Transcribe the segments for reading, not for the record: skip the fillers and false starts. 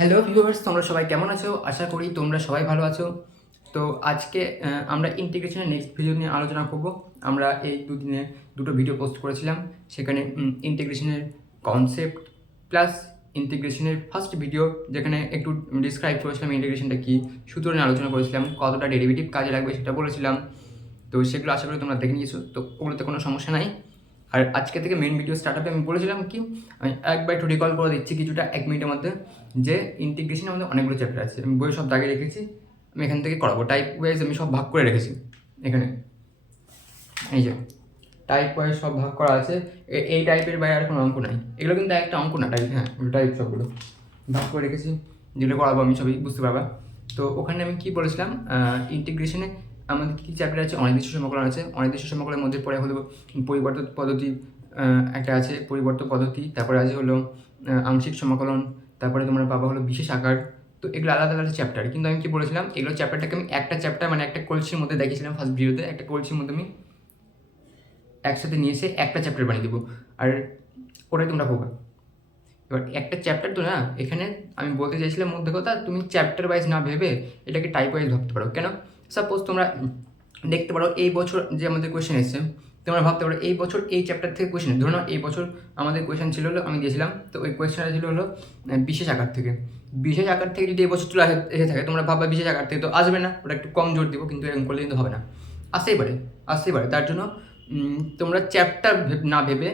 Hello viewers, তোমরা সবাই কেমন আছো? আশা করি তোমরা সবাই ভালো আছো। তো আজকে আমরা ইন্টিগ্রেশনের নেক্সট ভিডিও নিয়ে আলোচনা করব। আমরা এই দুদিনে দুটো ভিডিও পোস্ট করেছিলাম। সেখানে ইন্টিগ্রেশনের কনসেপ্ট প্লাস ইন্টিগ্রেশনের ফার্স্ট ভিডিও, যেখানে একটু ডিসক্রাইব করেছিলাম ইন্টিগ্রেশনটা কী, সূত্র নিয়ে আলোচনা করেছিলাম, কতটা ডেরিভেটিভ কাজে লাগবে সেটা বলেছিলাম। তো সেগুলো আশা করি তোমরা দেখে নিয়েছো, তো ওগুলোতে কোনো সমস্যা নাই। আর আজকে থেকে মেন ভিডিও স্টার্ট হবে। আমি বলেছিলাম কি, আমি একবার একটু রিকল করে দিচ্ছি কিছুটা 1 মিনিটের মধ্যে, যে ইন্টিগ্রেশনের মধ্যে অনেকগুলো চ্যাপ্টার আছে। আমি বই সব দাগে রেখেছি, আমি এখান থেকে করাবো। টাইপ ওয়াইজ আমি সব ভাগ করে রেখেছি এখানে, এই যে টাইপ ওয়াইজ সব ভাগ করা আছে। এই টাইপের বাইরে আর কোনো অঙ্ক নাই। এগুলো কিন্তু একটা অঙ্ক না, টাইপ, হ্যাঁ টাইপ সবগুলো ভাগ করে রেখেছি, যেগুলো করাবো আমি সবই বুঝতে পারবা। তো ওখানে আমি কী বলেছিলাম, ইন্টিগ্রেশনে আমাদের কী চ্যাপ্টার আছে, অনির্দিষ্ট সমকলন আছে। অনির্দিষ্ট সমকলনের মধ্যে পরে হলো পরিবর্তন পদ্ধতি, একটা আছে পরিবর্তন পদ্ধতি, তারপরে আছে হলো আংশিক সমকলন, তারপরে তোমরা পাবা হলো বিশেষ আকার। তো এগুলো আলাদা আলাদা চ্যাপ্টার, কিন্তু আমি কী বলেছিলাম, এগুলো চ্যাপ্টারটাকে আমি একটা চ্যাপ্টার মানে একটা কলসির মধ্যে দেখিয়েছিলাম ফার্স্ট ভিডিওতে। একটা কলসির মধ্যে আমি একসাথে নিয়ে এসে একটা চ্যাপ্টার বানিয়ে দেবো, আর ওটাই তোমরা পাবা। এবার একটা চ্যাপ্টার তো না, এখানে আমি বলতে চাইছিলাম মধ্যে কথা, তুমি চ্যাপ্টার ওয়াইজ না ভেবে এটাকে টাইপ ওয়াইজ ভাবতে পারো। কেন? সাপোজ তোমরা দেখতে পারো এই বছর যে আমাদের কোয়েশ্চেন এসছে, তোমরা ভাবতে পারো এই বছর এই চ্যাপ্টার থেকে কোয়েশ্চেন, ধরো না এই বছর আমাদের কোয়েশ্চেন ছিল হলো, আমি দিয়েছিলাম তো ওই কোয়েশ্চেনটা ছিল হলো বিশেষ আকার থেকে। বিশেষ আকার থেকে যদি এই বছর চলে এসে থাকে, তোমরা ভাববা বিশেষ আকার থেকে তো আসবে না, ওটা একটু কম জোর দিব, কিন্তু এরকম করলে কিন্তু হবে না। আসতেই পারে, আসতেই পারে। তার জন্য তোমরা চ্যাপ্টার না ভেবে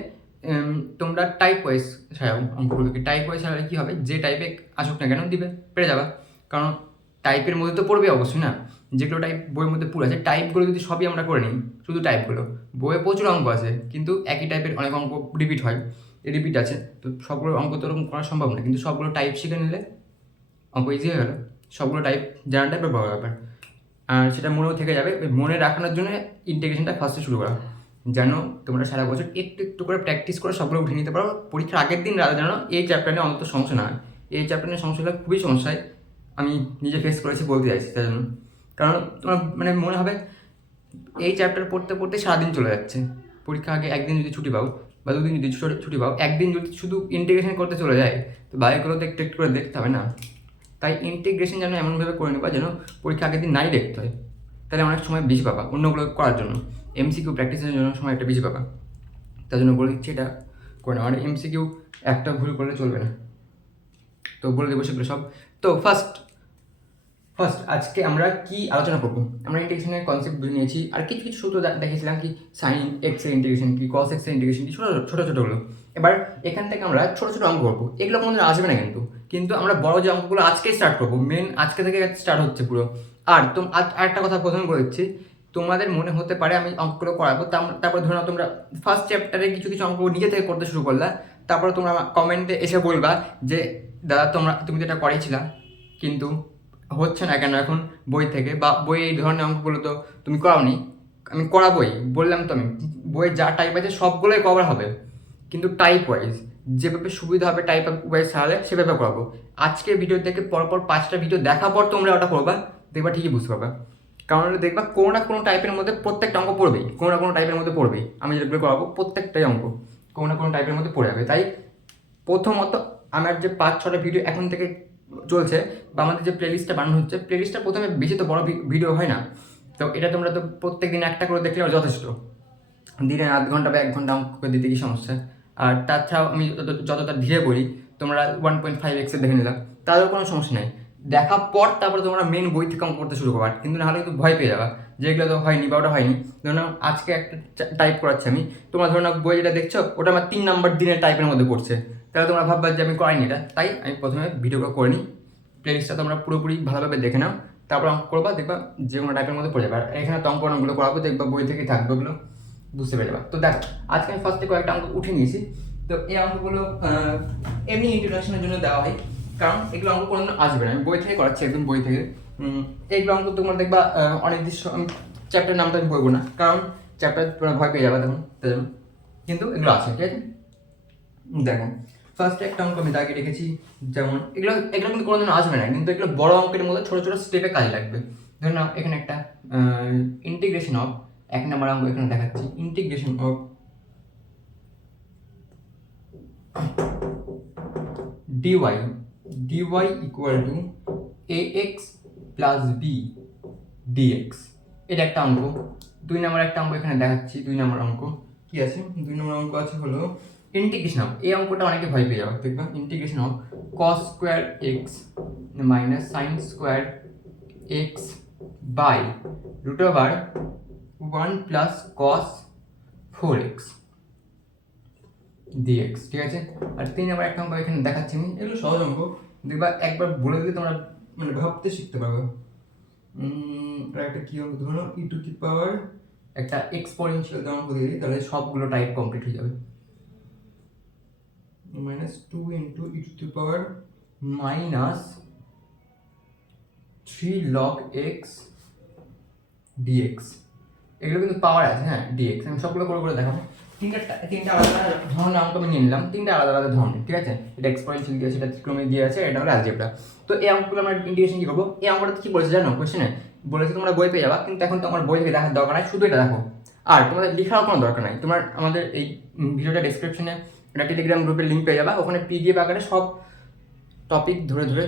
তোমরা টাইপ ওয়াইজ সাজাও অঙ্কগুলোকে। টাইপ ওয়াইজ সাজালে কী হবে, যে টাইপে আসুক না কেন দিবে, পেরে যাবা। কারণ টাইপের মধ্যে তো পড়বে অবশ্যই না, যেগুলো টাইপ বইয়ের মধ্যে পুরো আছে। টাইপগুলো যদি সবই আমরা করে নিই, শুধু টাইপগুলো, বইয়ে প্রচুর অঙ্ক আছে, কিন্তু একই টাইপের অনেক অঙ্ক রিপিট হয়, রিপিট আছে, তো সবগুলো অঙ্ক তো ওরকম করা সম্ভব না। কিন্তু সবগুলো টাইপ শিখে নিলে অঙ্ক ইজি হয়ে গেল। সবগুলো টাইপ জানাটাই বড় ব্যাপার, আর সেটা মনেও থেকে যাবে। ওই মনে রাখানোর জন্য ইন্টিগ্রেশনটা ফার্স্টে শুরু করা, যেন তোমরা সারা বছর একটু একটু করে প্র্যাকটিস করে সবগুলো উঠে নিতে পারো। পরীক্ষার আগের দিন রাতে যেন এই চ্যাপ্টার নিয়ে অন্তত সমস্যা না হয়। এই চ্যাপ্টার নিয়ে সমস্যা হলে খুবই সমস্যায় আমি নিজে ফেস করেছি, বলতে চাইছি তার জন্য। কারণ তোমার মানে মনে হবে এই চ্যাপ্টার পড়তে পড়তে সারাদিন চলে যাচ্ছে। পরীক্ষা আগে একদিন যদি ছুটি পাও বা দুদিন যদি ছুটি পাও, একদিন যদি শুধু ইন্টিগ্রেশন করতে চলে যায়, তো বাকিগুলো তো একটু একটু করে দেখতে হবে না। তাই ইন্টিগ্রেশন যেন এমনভাবে করে নেবা যেন পরীক্ষা আগের দিন নাই দেখতে হয়, তাহলে অনেক সময় বেশি পাবা অন্যগুলো করার জন্য। এমসিকিউ প্র্যাকটিসের জন্য সময় একটা বেশি পাবা, তার জন্য বলে দিচ্ছি এটা করে নেওয়া। আর এমসিকিউ একটা ভুল করলে চলবে না, তো বলে দেবো সেগুলো সব। তো ফার্স্ট আজকে আমরা কি আলোচনা করবো, আমরা ইন্টিগ্রেশনের কনসেপ্ট বুঝে নিয়েছি, আর কিছু কিছু সূত্র দেখেছিলাম, কি সাইন এক্সের ইন্টিগ্রেশন কি, কস এক্সের ইন্টিগ্রেশন কি, ছোটো ছোটোগুলো। এবার এখান থেকে আমরা ছোটো ছোটো অঙ্ক করবো, এগুলো কোনো আসবে না কিন্তু। কিন্তু আমরা বড় যে অঙ্কগুলো আজকেই স্টার্ট করবো, মেন আজকে থেকে স্টার্ট হচ্ছে পুরো। আর আরেকটা কথা প্রথমে বলে দিচ্ছি, তোমাদের মনে হতে পারে আমি অঙ্কগুলো করাবো, তারপর ধরো তোমরা ফার্স্ট চ্যাপ্টারে কিছু কিছু অঙ্ক নিজে থেকে করতে শুরু করলা, তারপরে তোমরা কমেন্টে এসে বলবা যে দাদা তুমি তো এটা করেইছিলা, কিন্তু হচ্ছে না কেন এখন বই থেকে, বা বই এই ধরনের অঙ্কগুলো তো তুমি করাওনি। আমি করাবোই, বললাম তো, আমি বইয়ে যা টাইপ আছে সবগুলোই কভার হবে, কিন্তু টাইপ ওয়াইজ যেভাবে সুবিধা হবে টাইপ ওয়াইজ সারালে সেভাবে করাবো। আজকের ভিডিও থেকে পরপর 5টা ভিডিও দেখার পর তোমরা ওটা করবা, দেখবা ঠিকই বুঝতে পারবা। কারণ দেখবা কোনো না কোনো টাইপের মধ্যে প্রত্যেকটা অঙ্ক পড়বেই, কোনো না কোনো টাইপের মধ্যে পড়বেই। আমি যেগুলো করাবো প্রত্যেকটাই অঙ্ক কোনো না কোনো টাইপের মধ্যে পড়ে যাবে। তাই প্রথমত আমার যে 5-6টা ভিডিও এখন থেকে চলছে, বা আমাদের যে প্লেলিস্টটা বানানো হচ্ছে, প্লেলিস্টটা প্রথমে বেশি তো বড় ভিডিও হয় না, তো এটা তোমরা তো প্রত্যেক দিন একটা করে দেখলেও যথেষ্ট। দিনে আধ ঘন্টা বা 1 ঘন্টা অঙ্ক করে দিতে কি সমস্যা। আর তাছাড়াও আমি যতটা ধীরে বলি, তোমরা 1.5x দেখে নিলাম, তাদেরও কোনো সমস্যা নেই। দেখার পর তারপরে তোমরা মেন বই থেকে অঙ্ক করতে শুরু করবা, কিন্তু নাহলে কিন্তু ভয় পেয়ে যাবা, যেগুলো তো হয়নি বা ওটা হয়নি। ধরুন আজকে একটা টাইপ করাচ্ছি আমি, তোমরা ধরুন বই যেটা দেখছো ওটা আমার 3 নম্বর দিনের টাইপের মধ্যে পড়ছে, তাহলে তোমরা ভাববা যে আমি করাইনি এটা। তাই আমি প্রথমে ভিডিওটা করে নিই, প্লেলিস্টটা তোমরা পুরোপুরি ভালোভাবে দেখে নাও, তারপর অঙ্ক করবা, দেখবা যে কোনো টাইপের মধ্যে পড়ে যাবে। আর এখানে তো অঙ্কগুলো করাবো, দেখবা বই থেকেই থাকবে ওগুলো, বুঝতে পেরে যাবা। তো দেখ, আজকে আমি ফার্স্টে কয়েকটা অঙ্ক উঠে নিয়েছি। তো এই অঙ্কগুলো এমনি ইন্ট্রোডাকশনের জন্য দেওয়া হয়, কারণ এগুলো অঙ্ক কোনো আসবে না, আমি বই থেকে করাচ্ছি, একদম বই থেকে। এইগুলো অঙ্ক তোমরা দেখবা অনির্দিষ্ট, চ্যাপ্টার নামটা আমি বলবো না, কারণ চ্যাপ্টার তোমরা ভয় পেয়ে যাবে তখন, তাই জন্য। কিন্তু এগুলো আছে, ঠিক আছে। দেখো ফার্স্টে একটা অঙ্ক আমি দাগিয়ে রেখেছি, যেমন এগুলো কিন্তু কোনোদিন আসবে না, কিন্তু এগুলো বড় অঙ্কের মধ্যে ছোটো ছোটো স্টেপে কাজে লাগবে। ধরুন এখানে একটা ইন্টিগ্রেশন অফ, 1 নম্বর অঙ্ক এখানে দেখাচ্ছি, integration of dy dy equal to a x plus b dx. এটা একটা অঙ্ক। 2 নম্বর একটা অঙ্ক এখানে দেখাচ্ছি। 2 নম্বর অঙ্ক কি আছে? 2 নম্বর অঙ্ক আছে হলো ইন্টিগ্রেশন অফ, এই অঙ্কটা অনেকে ভয় পেয়ে যাবে, দেখবা integration of cos square x minus sine square x by root over 1 plus cos 4x dx। ঠিক আছে? আর 3 নম্বর একটা অঙ্ক এখানে দেখাচ্ছি আমি, এগুলো সহজ অঙ্ক, দেখবা একবার বলে দিলে তোমরা মানে ভাবতে শিখতে পারবে। আর একটা কি অঙ্ক ধরো ই টু দি পাওয়ার একটা এক্সপোনেনশিয়াল অঙ্ক দিয়ে দিই, তাহলে সবগুলো টাইপ কমপ্লিট হয়ে যাবে। -2 into E two the power -3 log x dx। এগুলো কিন্তু পাওয়ার আছে, হ্যাঁ dx। আমি সবগুলো করে করে দেখাবো। তিনটা আলাদা ধরনের অঙ্ক আমি নিয়ে নিলাম, তিনটা আলাদা আলাদা ধরনের। ঠিক আছে? এটা এক্সপোনেনশিয়াল দিয়ে আছে, এটা ত্রিকোণমিতি দিয়ে আছে, এটা হলো অ্যালজেব্রা। তো এই অঙ্কগুলো আমরা ইন্টিগ্রেশন কি করবো? এই অঙ্কটা কি বলেছে জানো কোশ্চেনে? বলেছে তোমরা বই পেয়ে যাবা, কিন্তু এখন তো আমার বই থেকে দেখার দরকার নাই, শুধু এটা দেখো। আর তোমাদের লেখারও কোনো দরকার নাই। তোমার আমাদের এই ভিডিওটা ডেসক্রিপশনে একটা টেলিগ্রাম গ্রুপের লিঙ্ক পেয়ে যাবা, ওখানে পিডিএফ আকারে সব টপিক ধরে ধরে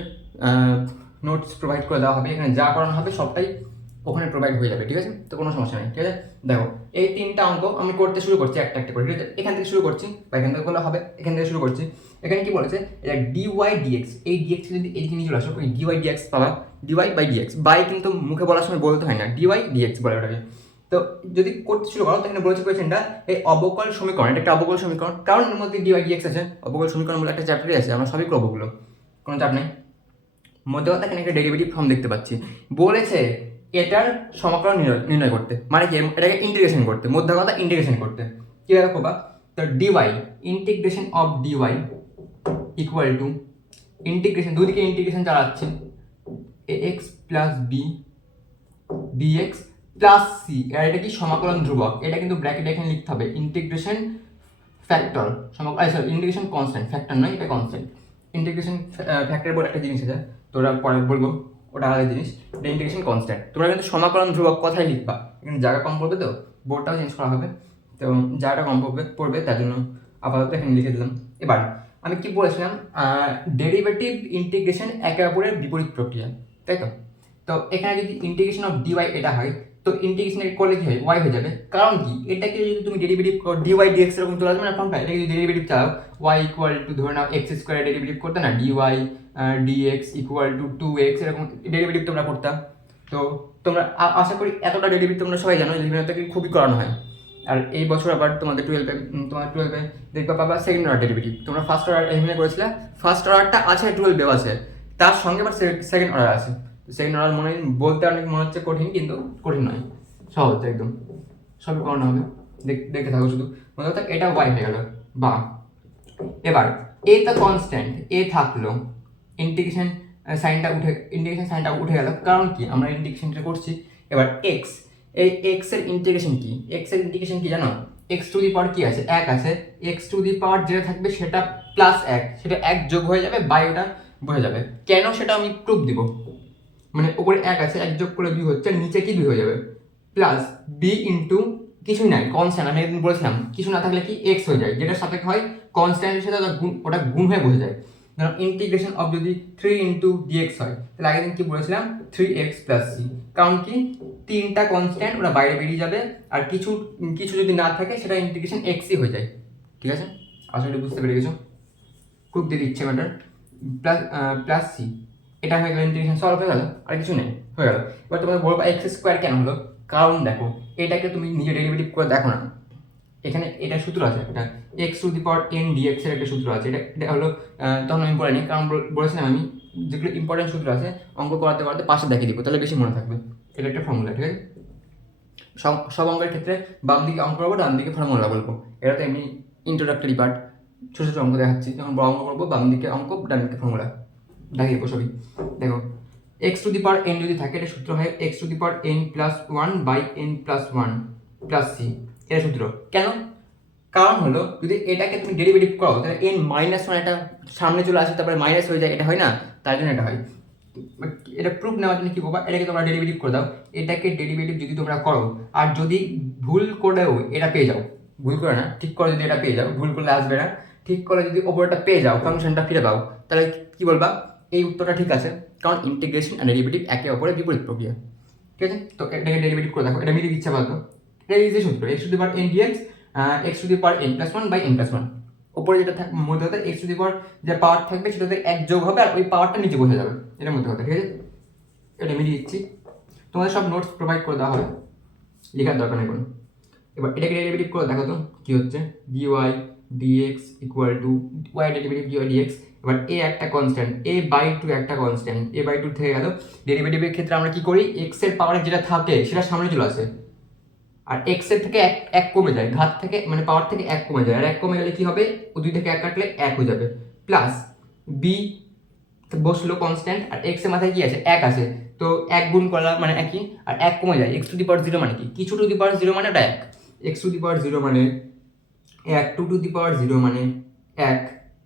নোটস প্রোভাইড করে দেওয়া হবে। এখানে যা করানো হবে সবটাই ওখানে প্রোভাইড হয়ে যাবে। ঠিক আছে? তো কোনো সমস্যা নেই। ঠিক আছে? দেখো এই তিনটা অঙ্ক আমি করতে শুরু করছি একটা একটা করে। ঠিক আছে? এখান থেকে শুরু করছি, বা এখান থেকে করলে হবে, এখান থেকে শুরু করছি। এখানে কি বলেছে? এটা ডিওয়াই ডিএক্স। এই ডিএক্স যদি এইদিকে নিয়ে চলে আসো, ওই ডিওয়াই ডিএক্স পাবা, ডিওয়াই বাই ডিএক্স। বাই কিন্তু মুখে বলার সময় বলতে হয় না, ডিওয়াই ডিএক্স বলে ওটাকে। তো যদি করতে শুরু করো, তাহলে বলেছে কোয়েশ্চেনটা এই অবকল সমীকরণ, এটা একটা অবকল সমীকরণ, কারণ এর মধ্যে ডিওয়াই ডিএক্স আছে। অবকল সমীকরণ বলে একটা চ্যাপ্টারই আছে, আমরা সবই করবো ওগুলো, কোনো চাপ নেই। মধ্যে কথা এখানে একটা ডেরিভেটিভ ফর্ম দেখতে পাচ্ছি, বলেছে এটার সমাকলন নির্ণয় করতে, মানে কি এটাকে ইন্টিগ্রেশন করতে, মধ্যে কথা ইন্টিগ্রেশন করতে। কীভাবে করবা? তো d y integration of d y equal to integration, দুদিকে ইন্টিগ্রেশন চালাচ্ছে, a x plus b d x plus c. আর এটা কি সমাকলন ধ্রুবক, এটা কিন্তু ব্র্যাকেট এখানে লিখতে হবে integration factor, sorry integration constant, factor নয় এটা কনস্ট্যান্ট। ইন্টিগ্রেশন ফ্যাক্টর বলে একটা জিনিস আছে, তোরা পরে বলবো, ওটা আলাদা জিনিস। এটা ইন্টিগ্রেশন কনস্ট্যান্ট। তোমরা কিন্তু সমাকলন ধ্রুবক কথাই লিখবা, এখানে জায়গা কম পড়বে, তো বোর্ডটাও চেঞ্জ করা হবে, তো জায়গাটা কম পড়বে তার জন্য আপাতত এখানে লিখে দিলাম। এবার আমি কি বলেছিলাম? ডেরিভেটিভ ইন্টিগ্রেশন একে অপরের বিপরীত প্রক্রিয়া, তাই তো? তো এখানে যদি ইন্টিগ্রেশন অফ ডিওয়াই এটা হয়, তো ইন্টিগ্রেশন করলে কি হয়? ওয়াই হয়ে যাবে। কারণ কি? এটাকে যদি তুমি ডেরিভেটিভ ডিওয়াই ডিএক্স এরকম চলে আসবে না ফর্মটা, এটাকে যদি ডেরিভেটিভ চাও, ওয়াই ইকুয়াল টু ধরে নাও এক্স স্কোয়ার ডেরিভেটিভ করতে না, dy dx equal two 2x এরকম ডেরিভেটিভ তোমরা করতাম। তো তোমরা আশা করি এতটা ডেরিভেটিভ তোমরা সবাই জানো, ইলেভেন থেকে খুবই করানো হয়। আর এই বছর আবার তোমাদের টুয়েলভে দেখবা পাবা সেকেন্ড অর্ডার ডেরিভেটিভ। তোমরা ফার্স্ট অর্ডার এলিমিনে করেছিলে, ফার্স্ট অর্ডারটা আছে 12 আছে, তার সঙ্গে আবার সেকেন্ড অর্ডার আছে। সেকেন্ড অর্ডার বলতে অনেক মনে হচ্ছে কঠিন, কিন্তু কঠিন নয়, সহজ একদম, সবই করানো হবে। দেখতে থাকো শুধু। মনে হতো এটা ওয়াই হয়ে গেল, বা এবার এ তো কনস্ট্যান্ট, এ থাকলো, ইন্টিগ্রেশন সাইনটা উঠে গেল, কারণ কি আমরা ইন্টিগ্রেশনটা করছি। এবার এক্স, এই এক্স এর ইন্টিগ্রেশন কি? এক্স এর ইন্টিগ্রেশন কি জানো? এক্স টু দি পাওয়ার কি আছে? 1 আছে। এক্স টু দি পাওয়ার যেটা থাকবে সেটা প্লাস 1, সেটা 1 যোগ হয়ে যাবে, বাই ওটা বোঝা যাবে। কেন সেটা আমি প্রুফ দিব। মানে উপরে 1 আছে, 1 যোগ করে 2 হচ্ছে, নিচে কি 2 হয়ে যাবে, প্লাস বি ইন্টু কিছুই নাই কনস্ট্যান্ট। আমি একদিন বলেছিলাম কিছু না থাকলে কি এক্স হয়ে যায়, যেটার সাথে হয় কনস্ট্যান্টের সাথে ওটা গুণ হয়ে বোঝা যায়। ধরো ইন্টিগ্রেশন অফ যদি 3 ইন্টু ডিএক্স হয়, তাহলে আগের দিন কি বলেছিলাম 3x প্লাস সি। কারণ কি? তিনটা কনস্ট্যান্ট ওরা বাইরে বেরিয়ে যাবে, আর কিছু কিছু যদি না থাকে সেটা ইন্টিগ্রেশন এক্সই হয়ে যায়। ঠিক আছে? আসলে বুঝতে পেরে গেছো? খুব দিয়ে দিচ্ছে ম্যাটার, প্লাস সি, এটা হয়ে গেল, ইন্টিগ্রেশন সলভ হয়ে গেল, আর কিছু নেই, হয়ে গেল। এবার তোমাদের বলবো এক্স স্কোয়ার কেন হলো? কারণ দেখো এটাকে তুমি নিজে ডেরিভেটিভ করে দেখো না, এখানে এটা সূত্র আছে একটা, x to the power n dx এর একটা সূত্র আছে। এটা হলো তখন আমি বলিনি, কারণ বলেছিলাম আমি যেগুলো ইম্পর্টেন্ট সূত্র আছে অঙ্ক করাতে করাতে পাশে দেখিয়ে দিব, তাহলে বেশি মনে থাকবে। এটা একটা ফর্মুলা। ঠিক আছে? সব অঙ্কের ক্ষেত্রে বাম দিকে অঙ্ক করবো, ডান দিকে ফর্মুলা বলবো। এটা তো এমনি ইন্ট্রোডাক্টরি পার্ট, ছোটো ছোটো অঙ্ক দেখাচ্ছি। যখন বড় অঙ্ক করবো বাম দিকে অঙ্ক, ডান দিকে ফর্মুলা দেখিয়ে দেবো সবই। দেখো x to the power n যদি থাকে, এটা সূত্র হয় x to the power n plus 1 by n plus 1 plus c. এটা সূত্র কেন? কারণ হলো যদি এটাকে তুমি ডেরিভেটিভ করো, তাহলে এন মাইনাস 1 এটা সামনে চলে আসে, তারপরে মাইনাস হয়ে যায়, এটা হয় না, তার জন্য এটা হয়। এটা প্রুফ নেওয়ার জন্য কি করবা, এটাকে তোমরা ডেরিভেটিভ করে দাও। এটাকে ডেরিভেটিভ যদি তোমরা করো, আর যদি ভুল করেও এটা পেয়ে যাও, ভুল করে না, ঠিক করে যদি এটা পেয়ে যাও, ভুল করলে আসবে না, ঠিক করে যদি ওপরটা পেয়ে যাও, ফাংশনটা ফিরে পাও, তাহলে কি বলবা? এই উত্তরটা ঠিক আছে, কারণ ইন্টিগ্রেশন আর ডেরিভেটিভ একে অপরের বিপরীত প্রক্রিয়া। ঠিক আছে, তো এটাকে ডেরিভেটিভ করে দেখো, এটা মিলিয়ে দিচ্ছে বলতো। এটা ইজি সূত্র, x to the power n dx x to the power n plus one by n plus one. ওপরে যেটা থাকবে মধ্যে হতে এক্স টু দি পাওয়ার যে পাওয়ার থাকবে সেটাতে এক যোগ হবে, আর ওই পাওয়ারটা নিচে বসে যাবে এটার মধ্যে হতে। ঠিক আছে, এটা মিলিয়ে দিচ্ছি, তোমাদের সব নোটস প্রোভাইড করে দেওয়া হবে, লেখার দরকার নেই কোনো। এবার এটাকে ডেরিভেটিভ করে দেখো তো কি হচ্ছে, dy dx equal to y derivative dy dx. এবার এ একটা কনস্ট্যান্ট, এ বাই টু একটা কনস্ট্যান্ট, এ বাই টু থেকে গেল। ডেরিভেটিভের ক্ষেত্রে আমরা কি করি, এক্স এর পাওয়ারে যেটা থাকে সেটা সামনে চলে আসে, আর এক্স এর থেকে এক এক কমে যায়, ঘাত থেকে মানে পাওয়ার থেকে এক কমে যায়, আর এক কমে গেলে কি হবে, ও দুই থেকে এক কাটলে এক হয়ে যাবে, প্লাস বি বসলো কনস্ট্যান্ট, আর এক্স এর মাথায় কি আছে, এক আছে, তো এক গুণ করলাম মানে একই, আর এক কমে যায়, x to the power zero মানে কি, কিছু টু দি পাওয়ার জিরো মানে ওটা এক, x to the power zero মানে এক, two to the power zero মানে এক,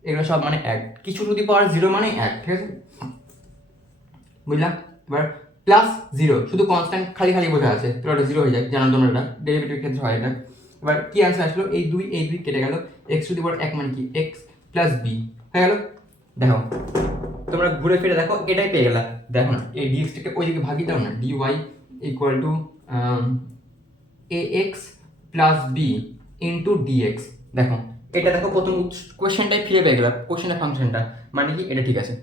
এগুলো সব মানে এক, কিছু টু দি পাওয়ার জিরো মানে এক। ঠিক আছে, বুঝলাম। এবার প্লাস জিরো, শুধু কনস্ট্যান্ট খালি খালি বোঝা আছে, তো ওটা জিরো হয়ে যায়, জানো তোমরা এটা ডেরিভেটিভের ক্ষেত্রে হয় এটা। এবার কি অ্যান্সার আসলো, এই দুই কেটে গেল, এক্স টু দি পাওয়ার এক মানে কি, এক্স প্লাস বি হয়ে গেল। দেখো তোমরা ঘুরে ফিরে দেখো, এটাই পেয়ে গেলা। দেখো না, এই ডিএক্সটাকে ওইদিকে ভাগি দাও না, dy equal to a x plus b into dx. দেখো এটা দেখো, প্রথম কোয়েশ্চেনটাই ফিরে পেয়ে গেলাম, কোয়েশ্চেনের ফাংশনটা মানে কি, এটা ঠিক আছে।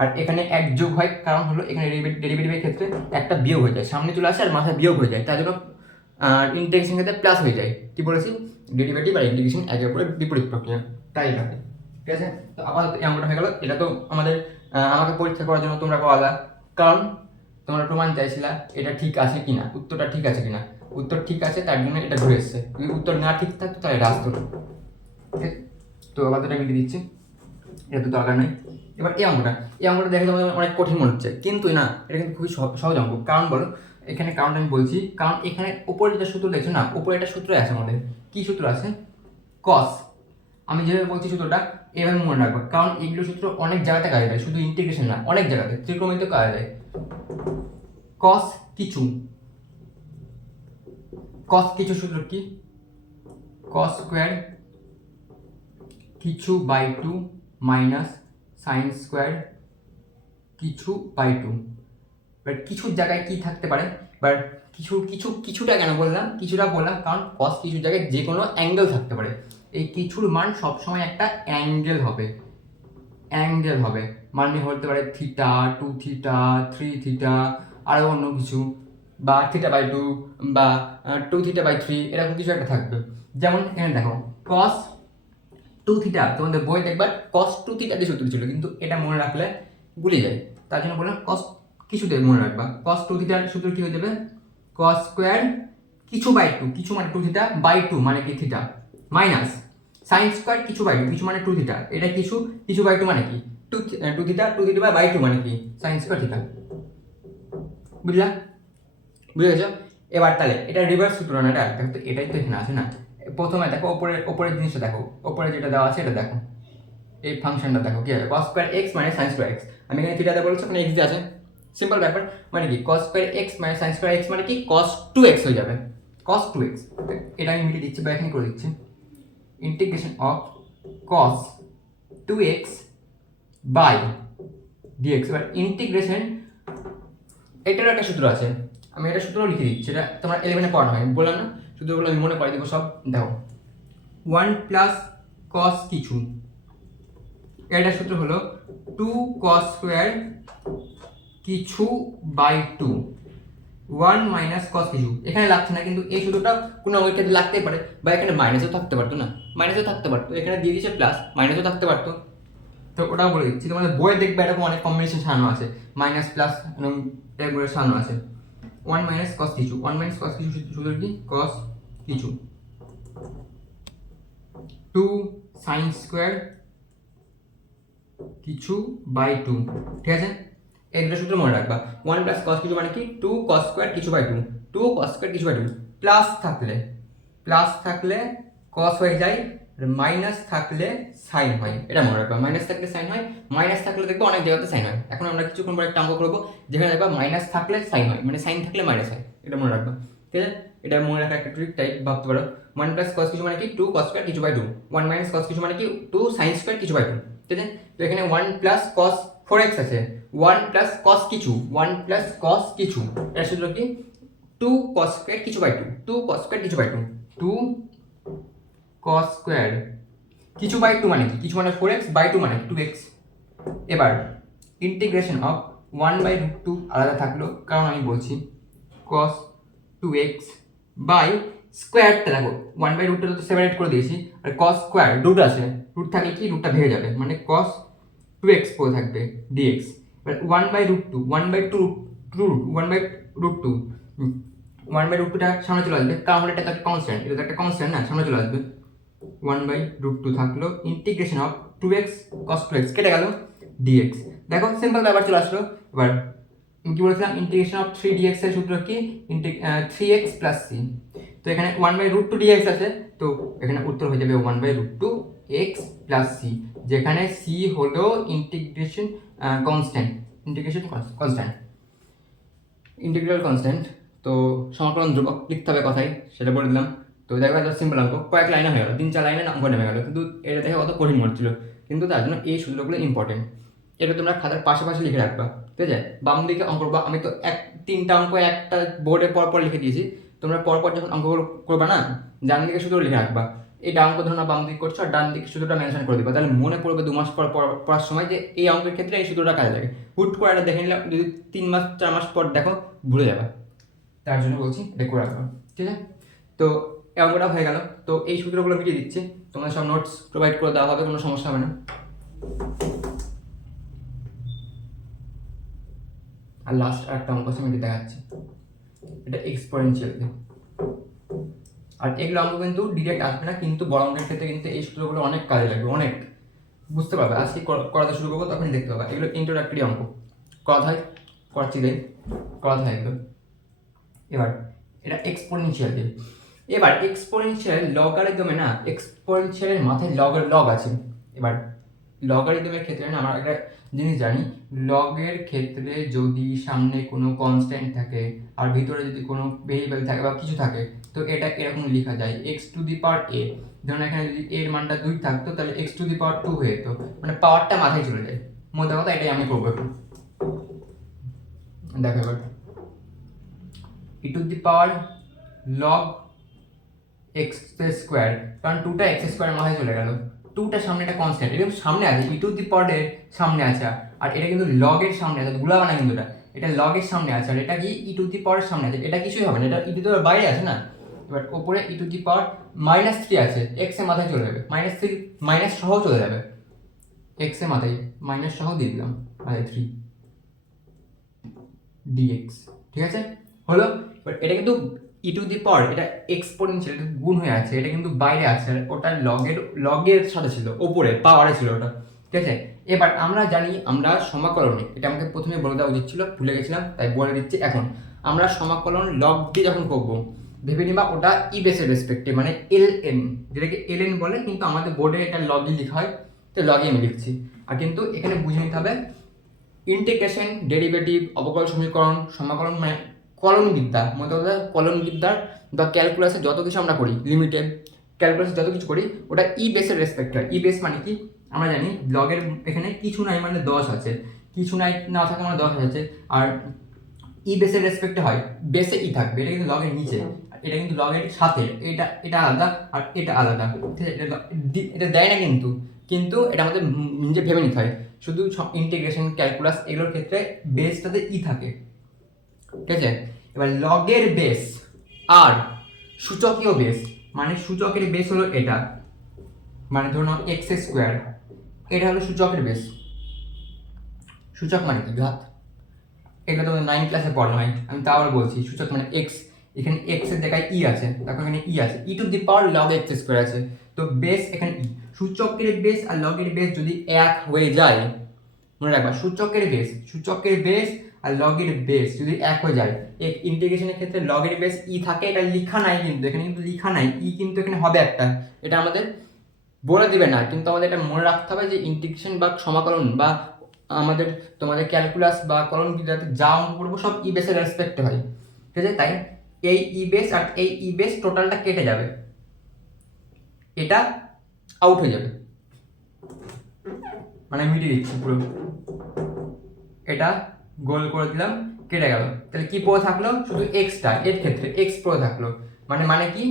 আর এখানে এক যোগ হয়, কারণ হলো এখানে ডেরিভেটিভের ক্ষেত্রে একটা বিয়োগ হয়ে যায়, সামনে চলে আসে আর মাথায় বিয়োগ হয়ে যায়, তার জন্য ইন্টিগ্রেশন ক্ষেত্রে প্লাস হয়ে যায়। কি বলেছি, ডেরিভেটিভ আর ইন্টিগ্রেশন একে অপরের বিপরীত প্রক্রিয়া, তাই এটা। ঠিক আছে, তো আপাতত এই অঙ্কটা হয়ে গেল। এটা তো আমাদের আমাকে পরীক্ষা করার জন্য তোমরা করালা, কারণ তোমরা প্রমাণ চাইছিলা এটা ঠিক আছে কিনা, উত্তরটা ঠিক আছে কিনা। উত্তর ঠিক আছে, তার জন্য এটা ঘুরে এসছে, যদি উত্তর না ঠিক থাকতো তাহলে এটা আসতো না। ঠিক আছে, তো আপাতত এটা মিলিয়ে দিচ্ছি, এটা তো দরকার নেই। এবার এই অঙ্কটা দেখে তোমাদের অনেক কঠিন মনে হচ্ছে, কিন্তু না, এটা কিন্তু খুবই সহজ অঙ্ক। কারণ বলো, এখানে কারণটা আমি বলছি, কারণ এখানে উপরে যেটা সূত্র দেখছো না, উপরে একটা সূত্র আছে আমাদের, কি সূত্র আছে, কস। আমি যেভাবে বলছি সূত্রটা এভাবে মনে রাখবো, কারণ এইগুলো সূত্র অনেক জায়গাতে কাজে দেয়, শুধু ইন্টিগ্রেশন না, অনেক জায়গাতে ত্রিকোণমিতিতে কাজে দেয়। কস কিছু, কস কিছু সূত্র কি, কস স্কোয়ার কিছু by two minus sine square কিছু বাই টু। এবার কিছুর জায়গায় কি থাকতে পারে, এবার কিছুটা কেন বললাম, কিছুটা বললাম কারণ কস কিছুর জায়গায় যে কোনো অ্যাঙ্গেল থাকতে পারে, এই কিছুর মান সবসময় একটা অ্যাঙ্গেল হবে, মানে হতে পারে theta, two theta, three theta, আরও অন্য কিছু, বা থিটা বাই টু, বা টু থিটা বাই থ্রি, এরকম কিছু একটা থাকবে। যেমন এখানে দেখো, কস টু থিটা, তোমাদের বই দেখবা কস টু থিটা দিয়ে সূত্র ছিল, কিন্তু এটা মনে রাখলে ভুলে যায়, তার জন্য বললাম কস কিছুতে মনে রাখবা। কস টু থিটার সূত্র কি হয়ে যাবে, কস স্কোয়ার কিছু বাই টু, কিছু মানে টু থিটা, বাই টু মানে কি থিটা, মাইনাস সাইন স্কোয়ার কিছু বাই টু, কিছু মানে টু থিটা, এটা কিছু বাই টু মানে কি, টু থিটা বাই টু মানে কি সাইন স্কোয়ার থিটা। বুঝলা, বুঝে গেছো? এবার তাহলে এটা রিভার্স সূত্র না, এটা দেখো তো, এটাই তো এখানে আছে না। প্রথমে দেখো ওপরের জিনিসটা দেখো, ওপরে যেটা দেওয়া আছে এটা দেখো, এই ফাংশনটা দেখো কি হবে, cos স্কয়ার x মানে sin স্কয়ার x। আমি এখানে থিটাতে বলছি, ওখানে x দিয়ে আছে, সিম্পল ব্যাপার। মানে কি cos স্কয়ার x মানে sin স্কয়ার x মানে কি cos 2x হয়ে যাবে, cos 2x। এটা আমি মিটিয়ে দিচ্ছি বা এখানে করে দিচ্ছি, integration of cos 2x by dx। এবার ইন্টিগ্রেশন, এটারও একটা সূত্র আছে, আমি এটা সূত্র লিখে দিচ্ছি, এটা তোমার 11-এ পড়ানো হয়, বললাম না সূত্রগুলো আমি মনে করে দেবো সব। দেখো 1 প্লাস cos কিছু, এটা সূত্র হলো 2 cos স্কয়ার কিছু বাই 2, 1 মাইনাস cos কিছু। এখানে লাগছে না, কিন্তু এই সূত্রটা কোনো অঙ্কের ক্ষেত্রে লাগতেই পারে, বা এখানে মাইনাসও থাকতে পারতো, না মাইনাসও থাকতে পারতো, এখানে দিয়ে দিয়েছে প্লাস, মাইনাসও থাকতে পারতো। তো ওটাও বলে দিচ্ছি, তোমাদের বইয়ে দেখবে এরকম অনেক কম্বিনেশন সাজানো আছে, মাইনাস প্লাস এরকম সাজানো আছে। 1 মাইনাস cos কিছু, 1 মাইনাস cos কিছু সূত্র কি, cos কিছু 2 sin স্কয়ার কিছু বাই টু। ঠিক আছে, এই দুটো সূত্র মনে রাখবা। 1 প্লাস cos কিছু মানে কি 2 cos স্কয়ার কিছু বাই টু, 2 cos স্কয়ার কিছু বাই টু, প্লাস থাকলে cos হয়ে যায়, মাইনাস থাকলে সাইন হয়, এটা মনে রাখবা। মাইনাস থাকলে সাইন হয়, মাইনাস থাকলে দেখবো অনেক জায়গাতে সাইন হয়। এখন আমরা কিছুক্ষণ পরে একটা অঙ্ক করবো যেখানে দেখবা মাইনাস থাকলে সাইন হয়, মানে সাইন থাকলে মাইনাস হয়, এটা মনে রাখবা। ঠিক আছে, এটা মনে রাখা একটা ট্রিক টাইপ ভাবতে পারো। 1 প্লাস cos কিছু মানে কি 2 cos স্কয়ার কিছু বাই টু, 1 মাইনাস cos কিছু মানে কি 2 sin স্কয়ার কিছু বাই টু। ঠিক আছে, তো এখানে 1 প্লাস cos 4x আছে, 1 প্লাস কস কিছু, 1 প্লাস কস কিছু, এর সূত্র কি 2 কস স্কোয়ার কিছু বাই 2, 2 কস স্কোয়ার কিছু বাই 2, 2 কস স্কোয়ার কিছু বাই 2 মানে কি, কিছু মানে 4x বাই 2 মানে 2x। এবার ইন্টিগ্রেশন অফ 1/√2 আলাদা থাকলো, কারণ আমি বলছি cos 2x বাই স্কোয়ারটা দেখো 1/√টা তো সেপারেট করে দিয়েছি, আর cos স্কোয়ার রুট আছে, রুট থাকলে কি রুটটা ভেঙে যাবে, মানে cos 2x পড়ে থাকবে dx। এবার 1/√2 1/2 রুট 1/√2 1/√2টা সামনে চলে আসবে, কারণ এটা তো একটা কনস্ট্যান্ট, এটা তো একটা কনস্ট্যান্ট না, সামনে চলে আসবে। 1/√2 থাকলো, integration of 2x cos 2x কেটে গেল dx। দেখো সিম্পল ব্যাপার চলে আসলো। এবার কি বলেছিলাম, ইন্টিগ্রেশন অফ 3dx এর সূত্র কি 3x প্লাস c। তো এখানে 1/√2 dx আছে, তো এখানে উত্তর হয়ে যাবে 1/√2 x প্লাস c, যেখানে c হলো ইন্টিগ্রেশন কনস্ট্যান্ট, ইন্টিগ্রাল কনস্ট্যান্ট। তো সমাকলন ধ্রুবক লিখতে হবে কথাই, সেটা বলে দিলাম। তো দেখো এত সিম্পল অঙ্ক, কয়েক লাইনে হয়ে গেল, 3-4 লাইনে অঙ্ক নেমে গেল, কিন্তু এটা দেখে অত কঠিন মনে ছিল, কিন্তু তার জন্য এই সূত্রগুলো ইম্পর্টেন্ট। এটা তোমরা খাতার পাশাপাশি লিখে রাখবা, ঠিক আছে? বাম দিকে অঙ্ক করবা, আমি তো 3টা অঙ্ক একটা বোর্ডে পরপর লিখে দিয়েছি, তোমরা পরপর যখন অঙ্ক করবা না, ডান দিকে সূত্র লিখে রাখবা। এই অঙ্ক ধরো না বাম দিকে করছো, আর ডান দিকে সূত্রটা মেনশন করে দিবা, তাহলে মনে পড়বে 2 মাস পর পড়ার সময় যে এই অঙ্কের ক্ষেত্রে এই সূত্রটা কাজে লাগে। হুট করে এটা দেখে নিলাম, যদি 3 মাস 4 মাস পর দেখো ভুলে যাবে, তার জন্য বলছি এটা করে রাখবা, ঠিক আছে? তো এই অঙ্কটা হয়ে গেল। তো এই সূত্রগুলো মিটিয়ে দিচ্ছি, তোমাদের সব নোটস প্রোভাইড করে দেওয়া হবে, কোনো সমস্যা হবে না। আর লাস্ট একটা অঙ্ক আছে আমি দেখাচ্ছি, এটা এক্সপোনেনশিয়াল। আর এগুলো অঙ্ক কিন্তু ডিরেক্ট আসবে না, কিন্তু বড় অঙ্কের ক্ষেত্রে কিন্তু এই সূত্রগুলো অনেক কাজে লাগবে, অনেক বুঝতে পারবে। আজকে করাতে শুরু করবো তখনই দেখতে পাবে, এগুলো ইন্ট্রোডাক্টরি অঙ্ক করা হয়, করছি দেয় করা হয় একদম। এবার এটা এক্সপোনেনশিয়াল দিয়ে, এবার এক্সপোনেনশিয়াল লগারিদমে না, এক্সপোনেনশিয়ালের মাথায় লগ আছে। এবার লগারিদমের ক্ষেত্রে না আমরা একটা জিনিস জানি, লগের ক্ষেত্রে যদি সামনে কোনো কনস্ট্যান্ট থাকে আর ভিতরে যদি কোনো ভেরিয়েবল থাকে বা কিছু থাকে, তো এটা এরকম লেখা যায় x⁴a। ধরুন এখানে যদি এর মানটা 2 থাকতো, তাহলে x⁴2 হয়ে যেত, মানে পাওয়ারটা মাথায় চলে যায়। মোদ্দা কথা এটাই আমি করবো এখন। দেখো এবার e⁴log x², কারণ 2টা x² মাথায় চলে গেল, 2টা সামনে একটা কনস্ট্যান্ট, এটা সামনে আছে, e⁴ এর সামনে আছে, আর এটা কিন্তু log এর সামনে আছে, গুলাবা না কিন্তু এটা log এর সামনে আছে, আর এটা কি e⁴ এর সামনে আছে, এটা কিছুই হবে না, এটা e⁴ বাইরে আছে না। এবার উপরে e⁻³ আছে, x এর মাথায় চলে যাবে, -3 মাইনাস সহ চলে যাবে, x এর মাথায় মাইনাস সহ দিয়ে দিলাম, -3 dx, ঠিক আছে হলো। বাট এটা কিন্তু e⁴ এটা এক্সপোনেনশিয়াল, এটা গুণ হয়ে আছে, এটা কিন্তু বাইরে আছে, আর ওটা লগের সাথে ছিল, ওপরে পাওয়ারে ছিল ওটা, ঠিক আছে? এবার আমরা জানি, আমরা সমাকলনে, এটা আমাকে প্রথমে বলে দেওয়া উচিত ছিল, ভুলে গেছিলাম, তাই বলে দিচ্ছি এখন। আমরা সমাকলন লগ দিয়ে যখন করবো, ভেবে নিবা ওটা ই বেসের রেসপেক্টে, মানে ln, যেটাকে ln বলে, কিন্তু আমাদের বোর্ডে এটা লগই লেখা হয়, তো লগই আমি লিখছি। আর কিন্তু এখানে বুঝে নিতে হবে, ইন্টিগ্রেশন, ডেরিভেটিভ, অবকলন সমীকরণ, সমাকলন, মানে কলনবিদ্যা, মনে কথা কলনবিদ্যার বা ক্যালকুলাসে যত কিছু আমরা করি, লিমিটেড ক্যালকুলাসে যত কিছু করি, ওটা ই বেসের রেসপেক্ট হয়। ই বেস মানে কি আমরা জানি, লগের এখানে কিছু নাই মানে 10 আছে, কিছু নাই না থাকে মানে 10 আছে, আর ই বেসের রেসপেক্টে হয়, বেসে ই থাকবে, এটা কিন্তু লগের নিচে, এটা কিন্তু লগের সাথে, এটা আলাদা আর এটা আলাদা, ঠিক আছে? এটা দেয় না কিন্তু, কিন্তু এটা আমাদের নিজে ভেবে নিতে হয়। শুধু ইন্টিগ্রেশন, ক্যালকুলাস এগুলোর ক্ষেত্রে বেসটাতে ই থাকে, ঠিক আছে? এবার লগের বেস আর সূচকীয় বেস, মানে সূচকের বেস হলো এটা, মানে ধরুন x², এটা হলো সূচকের বেস। সূচক মানে কি ঘাত, এটা তো 9 ক্লাসে পড়ানো হয়, আমি তা আবার বলছি, সূচক মানে x, এখানে x এর জায়গায় ই আছে, দেখো এখানে ই আছে, e⁴log x² আছে, তো বেস এখানে ই। সূচকের বেস আর লগের বেস যদি এক হয়ে যায়, মনে রাখবা, সূচকের বেস আর লগের বেস যদি এক হয়ে যায়, এক ইন্টিগ্রেশনের ক্ষেত্রে লগের বেস ই থাকে, এটা লেখা নাই কিন্তু, এখানে কিন্তু লেখা নাই, ই কিন্তু এখানে হবে একটা, এটা আমাদের বলে দিবে না, কিন্তু আমাদের এটা মনে রাখতে হবে যে ইন্টিগ্রেশন বা সমাকলন বা আমাদের তোমাদের ক্যালকুলাস বা কলনবিদ্যাতে যা অঙ্ক করবো সব ই বেসের রেসপেক্টে হয়, ঠিক আছে? তাই এই ই বেস আর এই ই বেস টোটালটা কেটে যাবে, এটা আউট হয়ে যাবে, মানে মিটিয়ে দিচ্ছি পুরো। এটা গোল করে দিলাম, কেটে গেল। তাহলে কি পড়ে থাকলো? শুধু এক্সটা, এর ক্ষেত্রে এক্স পড়ে থাকলো। মানে কি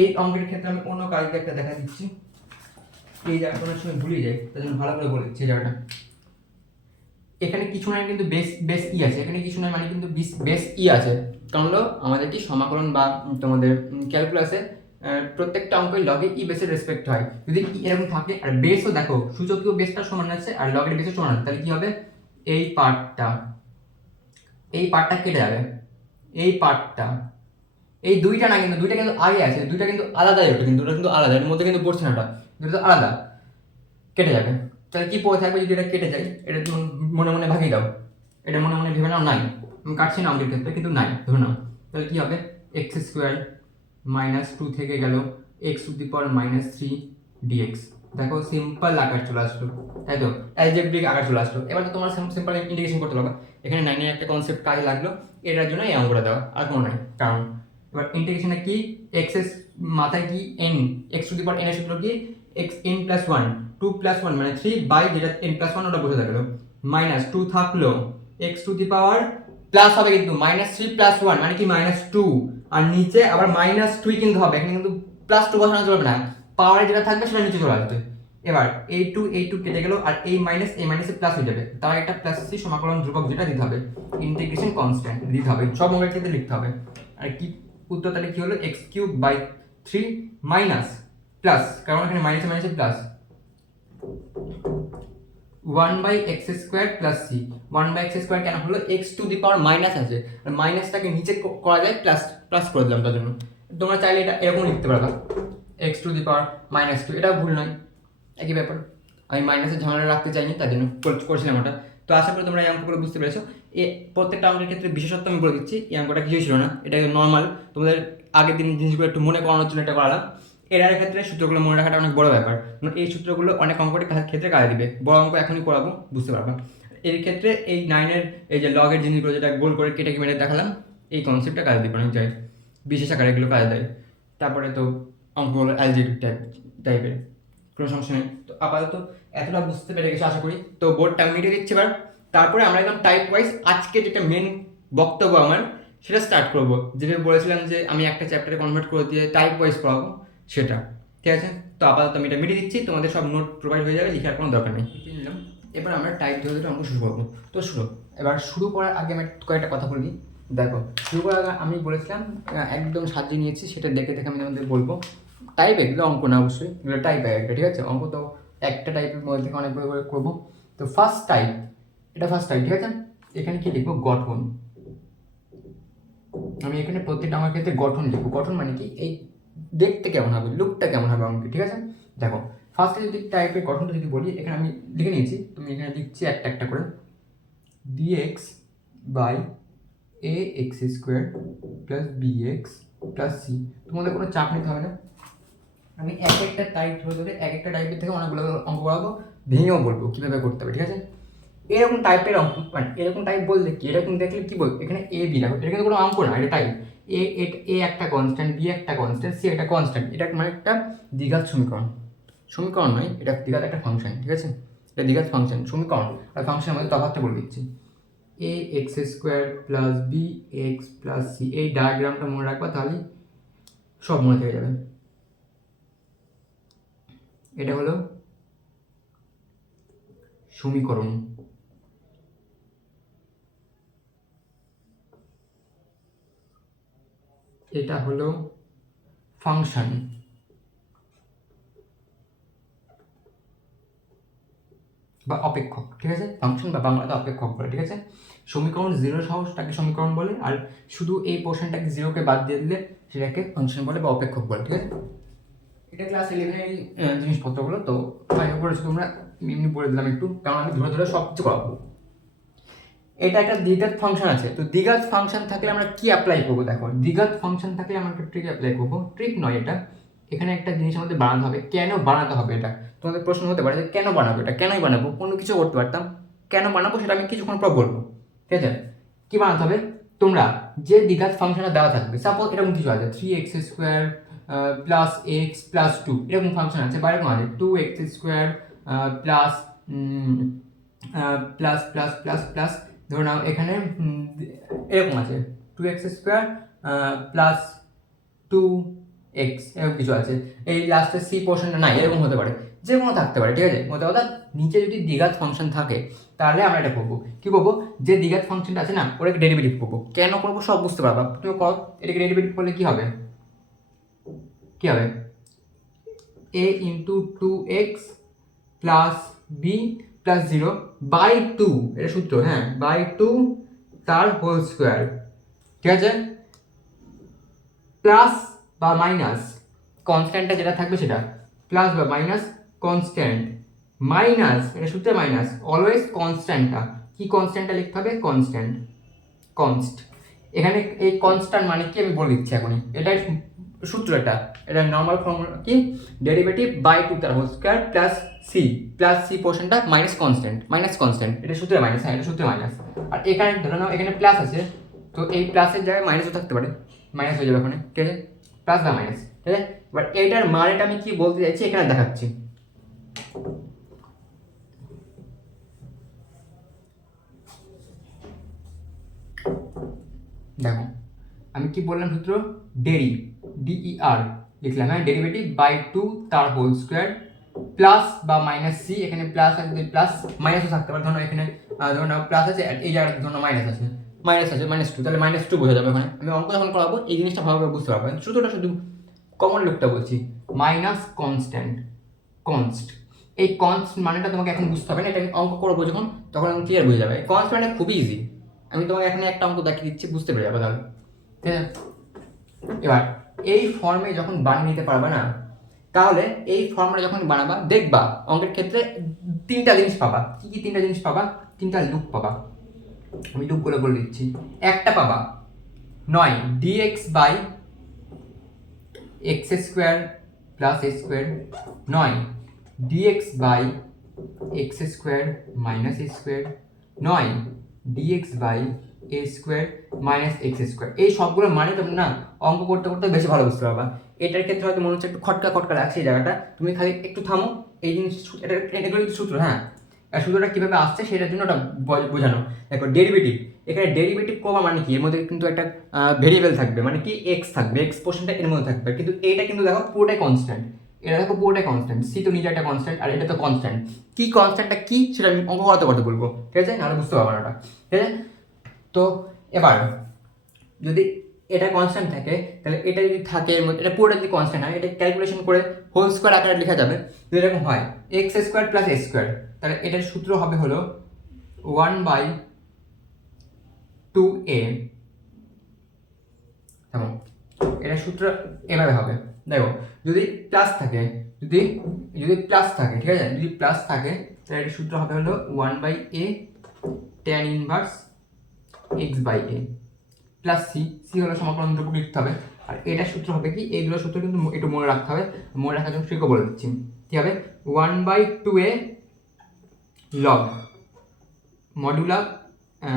এই অঙ্কের ক্ষেত্রে আমি অন্য কালকে একটা দেখা দিচ্ছি, এই জায়গাটা কোনো সময় ভুলে যাই, তার জন্য ভালো করে বলে দিচ্ছি। জায়গাটা এখানে কিছু নয় কিন্তু বেস ই আছে, এখানে কিছু নয় মানে কিন্তু বেস ই আছে। কারণ হলো আমাদের কি সমাকলন বা তোমাদের ক্যালকুলাসে প্রত্যেকটা অঙ্কের লগে ই বেসের রেসপেক্ট হয়। যদি ই এরকম থাকে আর বেসও দেখো সূচকীয় বেসটা সমান আছে আর লগের বেসও সমান আছে, তাহলে কি হবে? এই পার্টটা কেটে যাবে, এই পার্টটা, এই দুইটা না, কিন্তু দুইটা কিন্তু আগে আছে, দুইটা কিন্তু আলাদাই, ওটা কিন্তু আলাদা, এর মধ্যে কিন্তু পড়ছে না, ওটা দুটো আলাদা, কেটে যাবে। তাহলে কি পড়ে থাকবে যদি এটা কেটে যায়? এটা মনে মনে ভাগিয়ে দাও, এটা মনে মনে ভেবে নাও নাই, আমি কাটছি না আমাদের ক্ষেত্রে, কিন্তু নাই ধরে নাও। তাহলে কি হবে? এক্স স্কোয়ার মাইনাস 2 থেকে গেল x to the power minus 3 dx. দেখো সিম্পল আকার চলে আসলো, তাই তো অ্যালজেব্রিক আকার চলে আসলো। এবার তো তোমার সিম্পল ইন্টিগ্রেশন করতে পারবে। এখানে 9 এর একটা কনসেপ্ট কাজে লাগলো, এটার জন্য এই অঙ্কটা দেওয়া, আর কোনো নাই কারণ। এবার ইন্টিগ্রেশনে কি এক্স এর মাথায় কি N, x to the power N এর সূত্র কি এক্স এন প্লাস 1, 2 প্লাস 1 মানে 3 বাই যেটা এন প্লাস 1 ওটা বসে থাকলো, মাইনাস 2 থাকলো x to the power plus হবে কিন্তু মাইনাস 3 প্লাস 1 মানে কি মাইনাস 2, আর নিচে আবার মাইনাস 2 কিন্তু হবে, এখানে কিন্তু প্লাস 2 বসানো চলবে না, পাওয়ারে যেটা থাকবে সেটা নিচে চলে আসবে। এবার এই টু কেটে গেল আর এই মাইনাসে প্লাস হয়ে যাবে, তাই একটা প্লাস সি সমাকলন ধ্রুবক যেটা দিতে হবে, ইন্টিগ্রেশন কনস্ট্যান্ট দিতে হবে, সব অঙ্কের ক্ষেত্রে লিখতে হবে। আর কি উত্তর তাহলে কি হলো? X cube by 3 minus plus, কারণ এখানে মাইনাসে plus 1 by x square plus c. 1 by x square কেন হলো? X to the power minus আছে, আর মাইনাসটাকে নিচে করা যায়, প্লাস করে দিলাম তার জন্য। তোমরা চাইলে এটা এরকম লিখতে পারবা, x to the power minus 2, এটাও ভুল নয়, একই ব্যাপার। আমি মাইনাসের ঝামেলা রাখতে চাইনি, তার জন্য করছিলাম ওটা। তো আশা করি তোমরা এই অঙ্কগুলো বুঝতে পেরেছো। প্রত্যেকটা অঙ্কের ক্ষেত্রে বিশেষত্ব আমি বলে দিচ্ছি, এই অঙ্কটা কিছুই ছিল না, এটা নর্মাল, তোমাদের আগের দিন জিনিসগুলো একটু মনে করানোর জন্য এটা করালাম। এর ক্ষেত্রে সূত্রগুলো মনে রাখাটা অনেক বড় ব্যাপার, এই সূত্রগুলো অনেক অঙ্কের ক্ষেত্রে কাজে দিবে, বড় অঙ্ক এখনই করাবো, বুঝতে পারবা। এর ক্ষেত্রে এই 9-এর এই যে লগের জিনিসগুলো যেটা গোল করে কেটে মেরে দেখালাম, এই কনসেপ্টটা কাজে দিবে অনেক জায়গায়, বিশেষ আকারে এগুলো কাজে দেয়। তারপরে তো অঙ্কগুলো অ্যালজেব্রিক টাইপের, কোনো সমস্যা নেই। তো আপাতত এতটা বুঝতে পেরে গেছি আশা করি। তো বোর্ডটা মিটিয়ে দিচ্ছি এবার, তারপরে আমরা একদম টাইপ ওয়াইজ আজকে যেটা মেন বক্তব্য আমার সেটা স্টার্ট করবো, যেভাবে বলেছিলাম যে আমি একটা চ্যাপ্টারে কনভার্ট করে দিয়ে টাইপ ওয়াইজ পড়াবো সেটা, ঠিক আছে? তো আপাতত আমি এটা মিটিয়ে দিচ্ছি, তোমাদের সব নোট প্রোভাইড হয়ে যাবে, লেখার কোনো দরকার নেই। নিলাম, এবার আমরা টাইপ ধরে ধরে অঙ্ক শুরু করবো। তো এবার শুরু করার আগে আমি কয়েকটা কথা বলি। দেখো শুরু করার আগে আমি বলেছিলাম একদম সাজিয়ে নিয়েছি, সেটা দেখে দেখে আমি তোমাদের বলবো। টাইপ এগুলো অঙ্ক না, অবশ্যই এগুলো টাইপ একটা, ঠিক আছে? অঙ্ক তো একটা টাইপের মধ্যে থেকে অনেক করে করবো। তো ফার্স্ট টাইপ, ঠিক আছে? এখানে কি লিখবো? গঠন। আমি এখানে প্রত্যেকটা আমার ক্ষেত্রে গঠন লিখবো। গঠন মানে কি? এই দেখতে কেমন হবে, লুকটা কেমন হবে অঙ্কে, ঠিক আছে? দেখো ফার্স্টে যদি টাইপের গঠনটা যদি বলি, এখানে আমি লিখে নিয়েছি, তুমি এখানে লিখছি একটা একটা করে, dx by a x square plus bx plus c. তোমাদের কোনো চাপ নিতে হবে না, আমি এক একটা টাইপ ধরে এক একটা টাইপের থেকে অনেকগুলো অঙ্ক করাবো, ভেঙেও বলবো কীভাবে করতে হবে, ঠিক আছে? এরকম টাইপের অঙ্ক, মানে এরকম টাইপ বলতে কি, এরকম দেখলে কি বলবো, এখানে এ বি দেখো, এটা কিন্তু কোনো অঙ্ক না, এটা টাইপ। এ একটা কনস্ট্যান্ট, বি একটা কনস্ট্যান্ট, সি একটা কনস্ট্যান্ট, এটা মানে একটা দ্বিঘাত সমীকরণ নয়, এটা দ্বিঘাত একটা ফাংশন, ঠিক আছে? এটা দ্বিঘাত ফাংশন, সমীকরণ আর ফাংশনের মধ্যে তফাৎটা বলে দিচ্ছি। A x square plus b x plus c, এই ডায়াগ্রামটা মনে রাখবা, তাহলে সব মনে থেকে যাবে। এটা হলো সমীকরণ, এটা হলো ফাংশন, বা অপেক্ষক, ঠিক আছে? ফাংশন বা বাংলাতে অপেক্ষক বলে, ঠিক আছে? সমীকরণ জিরো সহজটাকে সমীকরণ বলে, আর শুধু এই পোর্শনটাকে জিরোকে বাদ দিয়ে দিলে সেটাকে ফাংশন বলে বা অপেক্ষক বলে, ঠিক আছে? এটা ক্লাস 11 জিনিসপত্রগুলো, তো আশা করেছো তোমরা, এমনি বলে দিলাম একটু, কারণ আমি ধরে ধরে সব কিছু করাবো। এটা একটা দ্বিঘাত ফাংশন আছে, তো দ্বিঘাত ফাংশন থাকলে আমরা কি অ্যাপ্লাই করবো? দেখো দ্বিঘাত ফাংশন থাকলে আমরা একটা ট্রিক অ্যাপ্লাই করবো, ট্রিক নয় এটা, এখানে একটা জিনিস আমাদের বানাতে হবে। কেন বানাতে হবে এটা? তোমাদের প্রশ্ন হতে পারে যে কেন বানাবো এটা, কেনই বানাবো, কোনো কিছু করতে পারতাম, কেন বানাবো সেটা আমি কিছুক্ষণ পর বলবো, ঠিক আছে? কি বানাতে হবে? তোমরা যে দ্বিঘাত ফাংশনটা দেওয়া থাকবে, সাপোজ এরকম কিছু আছে 3x square plus x plus 2, এরকম ফাংশন আছে, বা এরকম আছে 2x square plus plus plus plus plus ধরো নাও এখানে এরকম আছে 2x² প্লাস 2x এরকম কিছু আছে, এই লাস্টের সি পোর্শনটা নাই, এরকম হতে পারে, যে কোনো থাকতে পারে, ঠিক আছে। মতো কথা নিচে যদি দ্বিঘাত ফাংশন থাকে তাহলে আমরা এটা করবো, কী করবো, যে দ্বিঘাত ফাংশনটা আছে না ওটাকে ডেরিভেটিভ করবো। কেন করবো সব বুঝতে পারবা, তুমি করো, এটাকে ডেরিভেটিভ করলে কী হবে, কী হবে, a into 2x plus b plus 0 by 2, এটা সূত্র, হ্যাঁ, বাই 2 তার হোল স্কোয়ার, ঠিক আছে, প্লাস বা মাইনাস কনস্ট্যান্টটা যেটা থাকবে সেটা, প্লাস বা মাইনাস কনস্ট্যান্ট, মাইনাস এটা সূত্রে মাইনাস, অলওয়েজ কনস্ট্যান্টটা, কি কনস্ট্যান্টটা লিখতে হবে, কনস্ট্যান্ট, কনস্ট। এখানে এই কনস্ট্যান্ট মানে কি আমি বলে দিচ্ছি এখনই, এটাই সূত্র, এটা নর্মাল ফর্মুলা কি, ডেরিভেটিভ বাই 2 তার হোল স্কোয়ার প্লাস সি পোর্শনটা মাইনাস কনস্ট্যান্ট, এটা সূত্রে মাইনাস, হ্যাঁ এটা সূত্রে মাইনাস। আর এখানে ধরে নাও এখানে প্লাস আছে, তো এই প্লাসের জায়গায় মাইনাসও থাকতে পারে, মাইনাস হয়ে যাবে ওখানে, ঠিক আছে, প্লাস বা মাইনাস, ঠিক আছে। এবার এইটার মানেটা আমি কি বলতে চাইছি এখানে দেখাচ্ছি। দেখো আমি কি বললাম সূত্র, DER লিখলাম, হ্যাঁ, ডেরিভেটিভ বাই 2 তার হোল স্কোয়ার প্লাস বা মাইনাস সি, এখানে প্লাস আছে, প্লাস মাইনাসও থাকতে পারে, ধরো এখানে ধরো প্লাস আছে, এই জায়গায় ধরো মাইনাস আছে, -2, তাহলে -2 বোঝা যাবে ওখানে। আমি অঙ্ক যখন করাবো এই জিনিসটা ভালোভাবে বুঝতে পারবো, সূত্রটা শুধু কমন লুকটা বলছি, মাইনাস কনস্ট, এই কনস্ট মানেটা তোমাকে এখন বুঝতে হবে না, এটা আমি অঙ্ক করবো যখন তখন আমি ক্লিয়ার বুঝে যাবে। কনস্ট মানে খুবই ইজি, আমি তোমাকে এখানে একটা অঙ্ক দেখিয়ে দিচ্ছি, বুঝতে পেরে যাবে তাহলে, ঠিক আছে। এবার এই ফর্মে যখন বানিয়ে নিতে পারবে না, তাহলে এই ফর্মটা যখন বানাবা দেখবা অঙ্কের ক্ষেত্রে তিনটা জিনিস পাবা। কি কি তিনটা জিনিস পাবা, তিনটা লুপ পাবা, আমি লুপগুলো বলে দিচ্ছি। একটা পাবা 9 dx by x² plus a², 9 dx by x² minus a², 9 dx by a² minus x²। এই সবগুলো মানে তুমি না অঙ্ক করতে করতে বেশি ভালো বুঝতে পারবা। এটার ক্ষেত্রে হয়তো মনে হচ্ছে একটু খটকা লাগছে এই জায়গাটা, তুমি খালি একটু থামো, এই জিনিস এগুলো কিন্তু সূত্র, হ্যাঁ, আর সূত্রটা কীভাবে আসছে সেটার জন্য ওটা বোঝানো। দেখো ডেরিভেটিভ, এখানে ডেরিভেটিভ করবা মানে কি, এর মধ্যে কিন্তু একটা ভেরিয়েবল থাকবে, মানে কি এক্স থাকবে, এক্স পোর্শনটা এর মধ্যে থাকবে, কিন্তু এইটা কিন্তু দেখো পুরোটাই কনস্ট্যান্ট, এটা দেখো পুরোটাই কনস্ট্যান্ট, সি তো নিজে একটা কনস্ট্যান্ট আর এটা তো কনস্ট্যান্ট, কি কনস্ট্যান্টটা কি সেটা আমি অঙ্ক করতে বলবো, ঠিক আছে, নাহলে বুঝতে পারবো না ওটা, ঠিক আছে। তো এবার যদি এটা কনস্ট্যান্ট থাকে তাহলে এটা যদি থাকে এর মধ্যে, এটা পুরোটা যদি কনস্ট্যান্ট হয় এটা ক্যালকুলেশন করে হোল স্কোয়ার আকারে লেখা যাবে। যদি এরকম হয় x² প্লাস a², তাহলে এটার সূত্র হবে হলো 1/2a, কেমন, এটার সূত্র এভাবে হবে। দেখো যদি প্লাস থাকে, যদি প্লাস থাকে, ঠিক আছে, যদি প্লাস থাকে তাহলে এটার সূত্র হবে হলো 1/a tan inverse x/a plus C হলো সমাকলনটুকু লিখতে হবে। আর এটার সূত্র হবে কি, এইগুলো সূত্র কিন্তু একটু মনে রাখতে হবে, মনে রাখার জন্য ট্রিকও বলে দিচ্ছি, কি হবে 1/2a লগ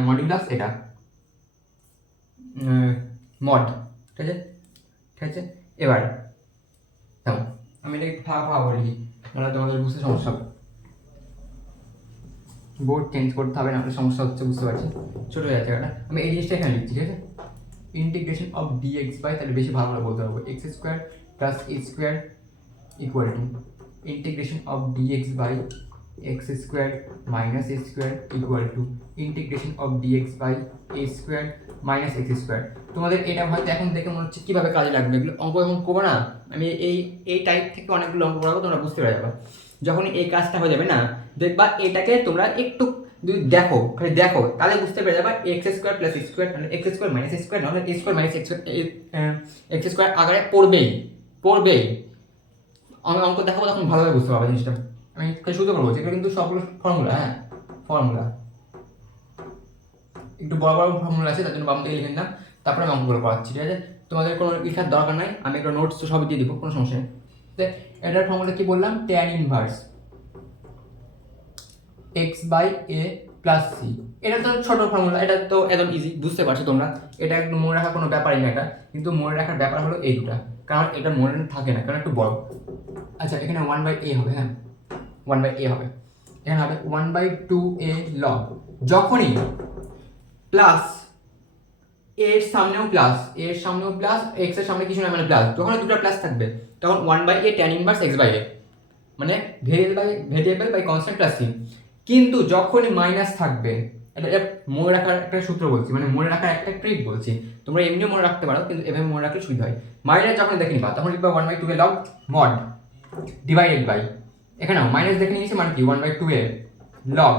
মডুলাস এটা মড, ঠিক আছে। এবার দেখো আমি এটাকে ফাঁকা বলি, নাহলে তোমাদের বুঝতে সমস্যা হবে, বোর্ড চেঞ্জ করতে হবে, নাহলে সমস্যা হচ্ছে, বুঝতে পারছি, ছোটো হয়ে যাচ্ছে এটা। আমি এই জিনিসটা এখানে লিখছি, ঠিক আছে, ইন্টিগ্রেশন অফ dx বাই, তাহলে বেশি ভালো বলতে পারবো, x² plus a² equal to integration of dx by x² minus a² equal to integration of dx by a² minus x²। তোমাদের এটা হয়তো এখন দেখে মনে হচ্ছে কীভাবে কাজে লাগবে, এগুলো অঙ্ক এখন করবো না, আমি এই টাইপ থেকে অনেকগুলো অঙ্ক করাবো, তোমরা বুঝতে পেরে যাবে। যখন এই কাজটা হয়ে যাবে না, দেখবা এটাকে তোমরা একটু যদি দেখো তাহলে বুঝতে পেরে যাবে x² প্লাস a², মানে x² মাইনাস a² নাহলে a² মাইনাস x² আকারে পড়বেই। আমি অঙ্ক দেখাবো তখন ভালোভাবে বুঝতে পারবে জিনিসটা। আমি শুরু করবো, এগুলো কিন্তু সবগুলো ফর্মুলা, হ্যাঁ ফর্মুলা, একটু বড় ফর্মুলা আছে, তার জন্য বাম থেকে লিখে নিলাম, তারপরে আমি অঙ্কগুলো করাচ্ছি, ঠিক আছে। তোমাদের কোনো লেখার দরকার নাই, আমি একটা নোটস তো সবই দিয়ে দিব, কোনো সমস্যা নেই। এটার ফর্মুলা কি বললাম, tan inverse x/a plus c, এটা তো ছোট ফর্মুলা, এটা তো একদম ইজি, বুঝতে পারছো তোমরা, এটা একদম মনে রাখার কোনো ব্যাপারই না এটা, কিন্তু মনে রাখার ব্যাপার হলো এই দুটা, কারণ এটা মনে থাকে না, কারণ একটু বড়। আচ্ছা এখানে 1/a হবে, হ্যাঁ 1/a হবে, এখানে হবে 1/2a log। যখনই প্লাস এর সামনেও প্লাস এক্স এর সামনে কিছু না মানে প্লাস, যখন দুটো প্লাস থাকবে তখন 1/a tan ইনভার্স x/a, মানে variable by constant plus c. কিন্তু যখনই মাইনাস থাকবে, এটা মনে রাখার একটা সূত্র বলছি, মানে মনে রাখার একটা ট্রিক বলছি, তোমরা এমনিও মনে রাখতে পারো কিন্তু এভাবে মনে রাখলে সুবিধা হয়। মাইনাস যখন দেখে নিবা তখন লিখবা 1/2a log mod divided by, এখানে মাইনাস দেখে নিয়েছি মানে কি 1/2a log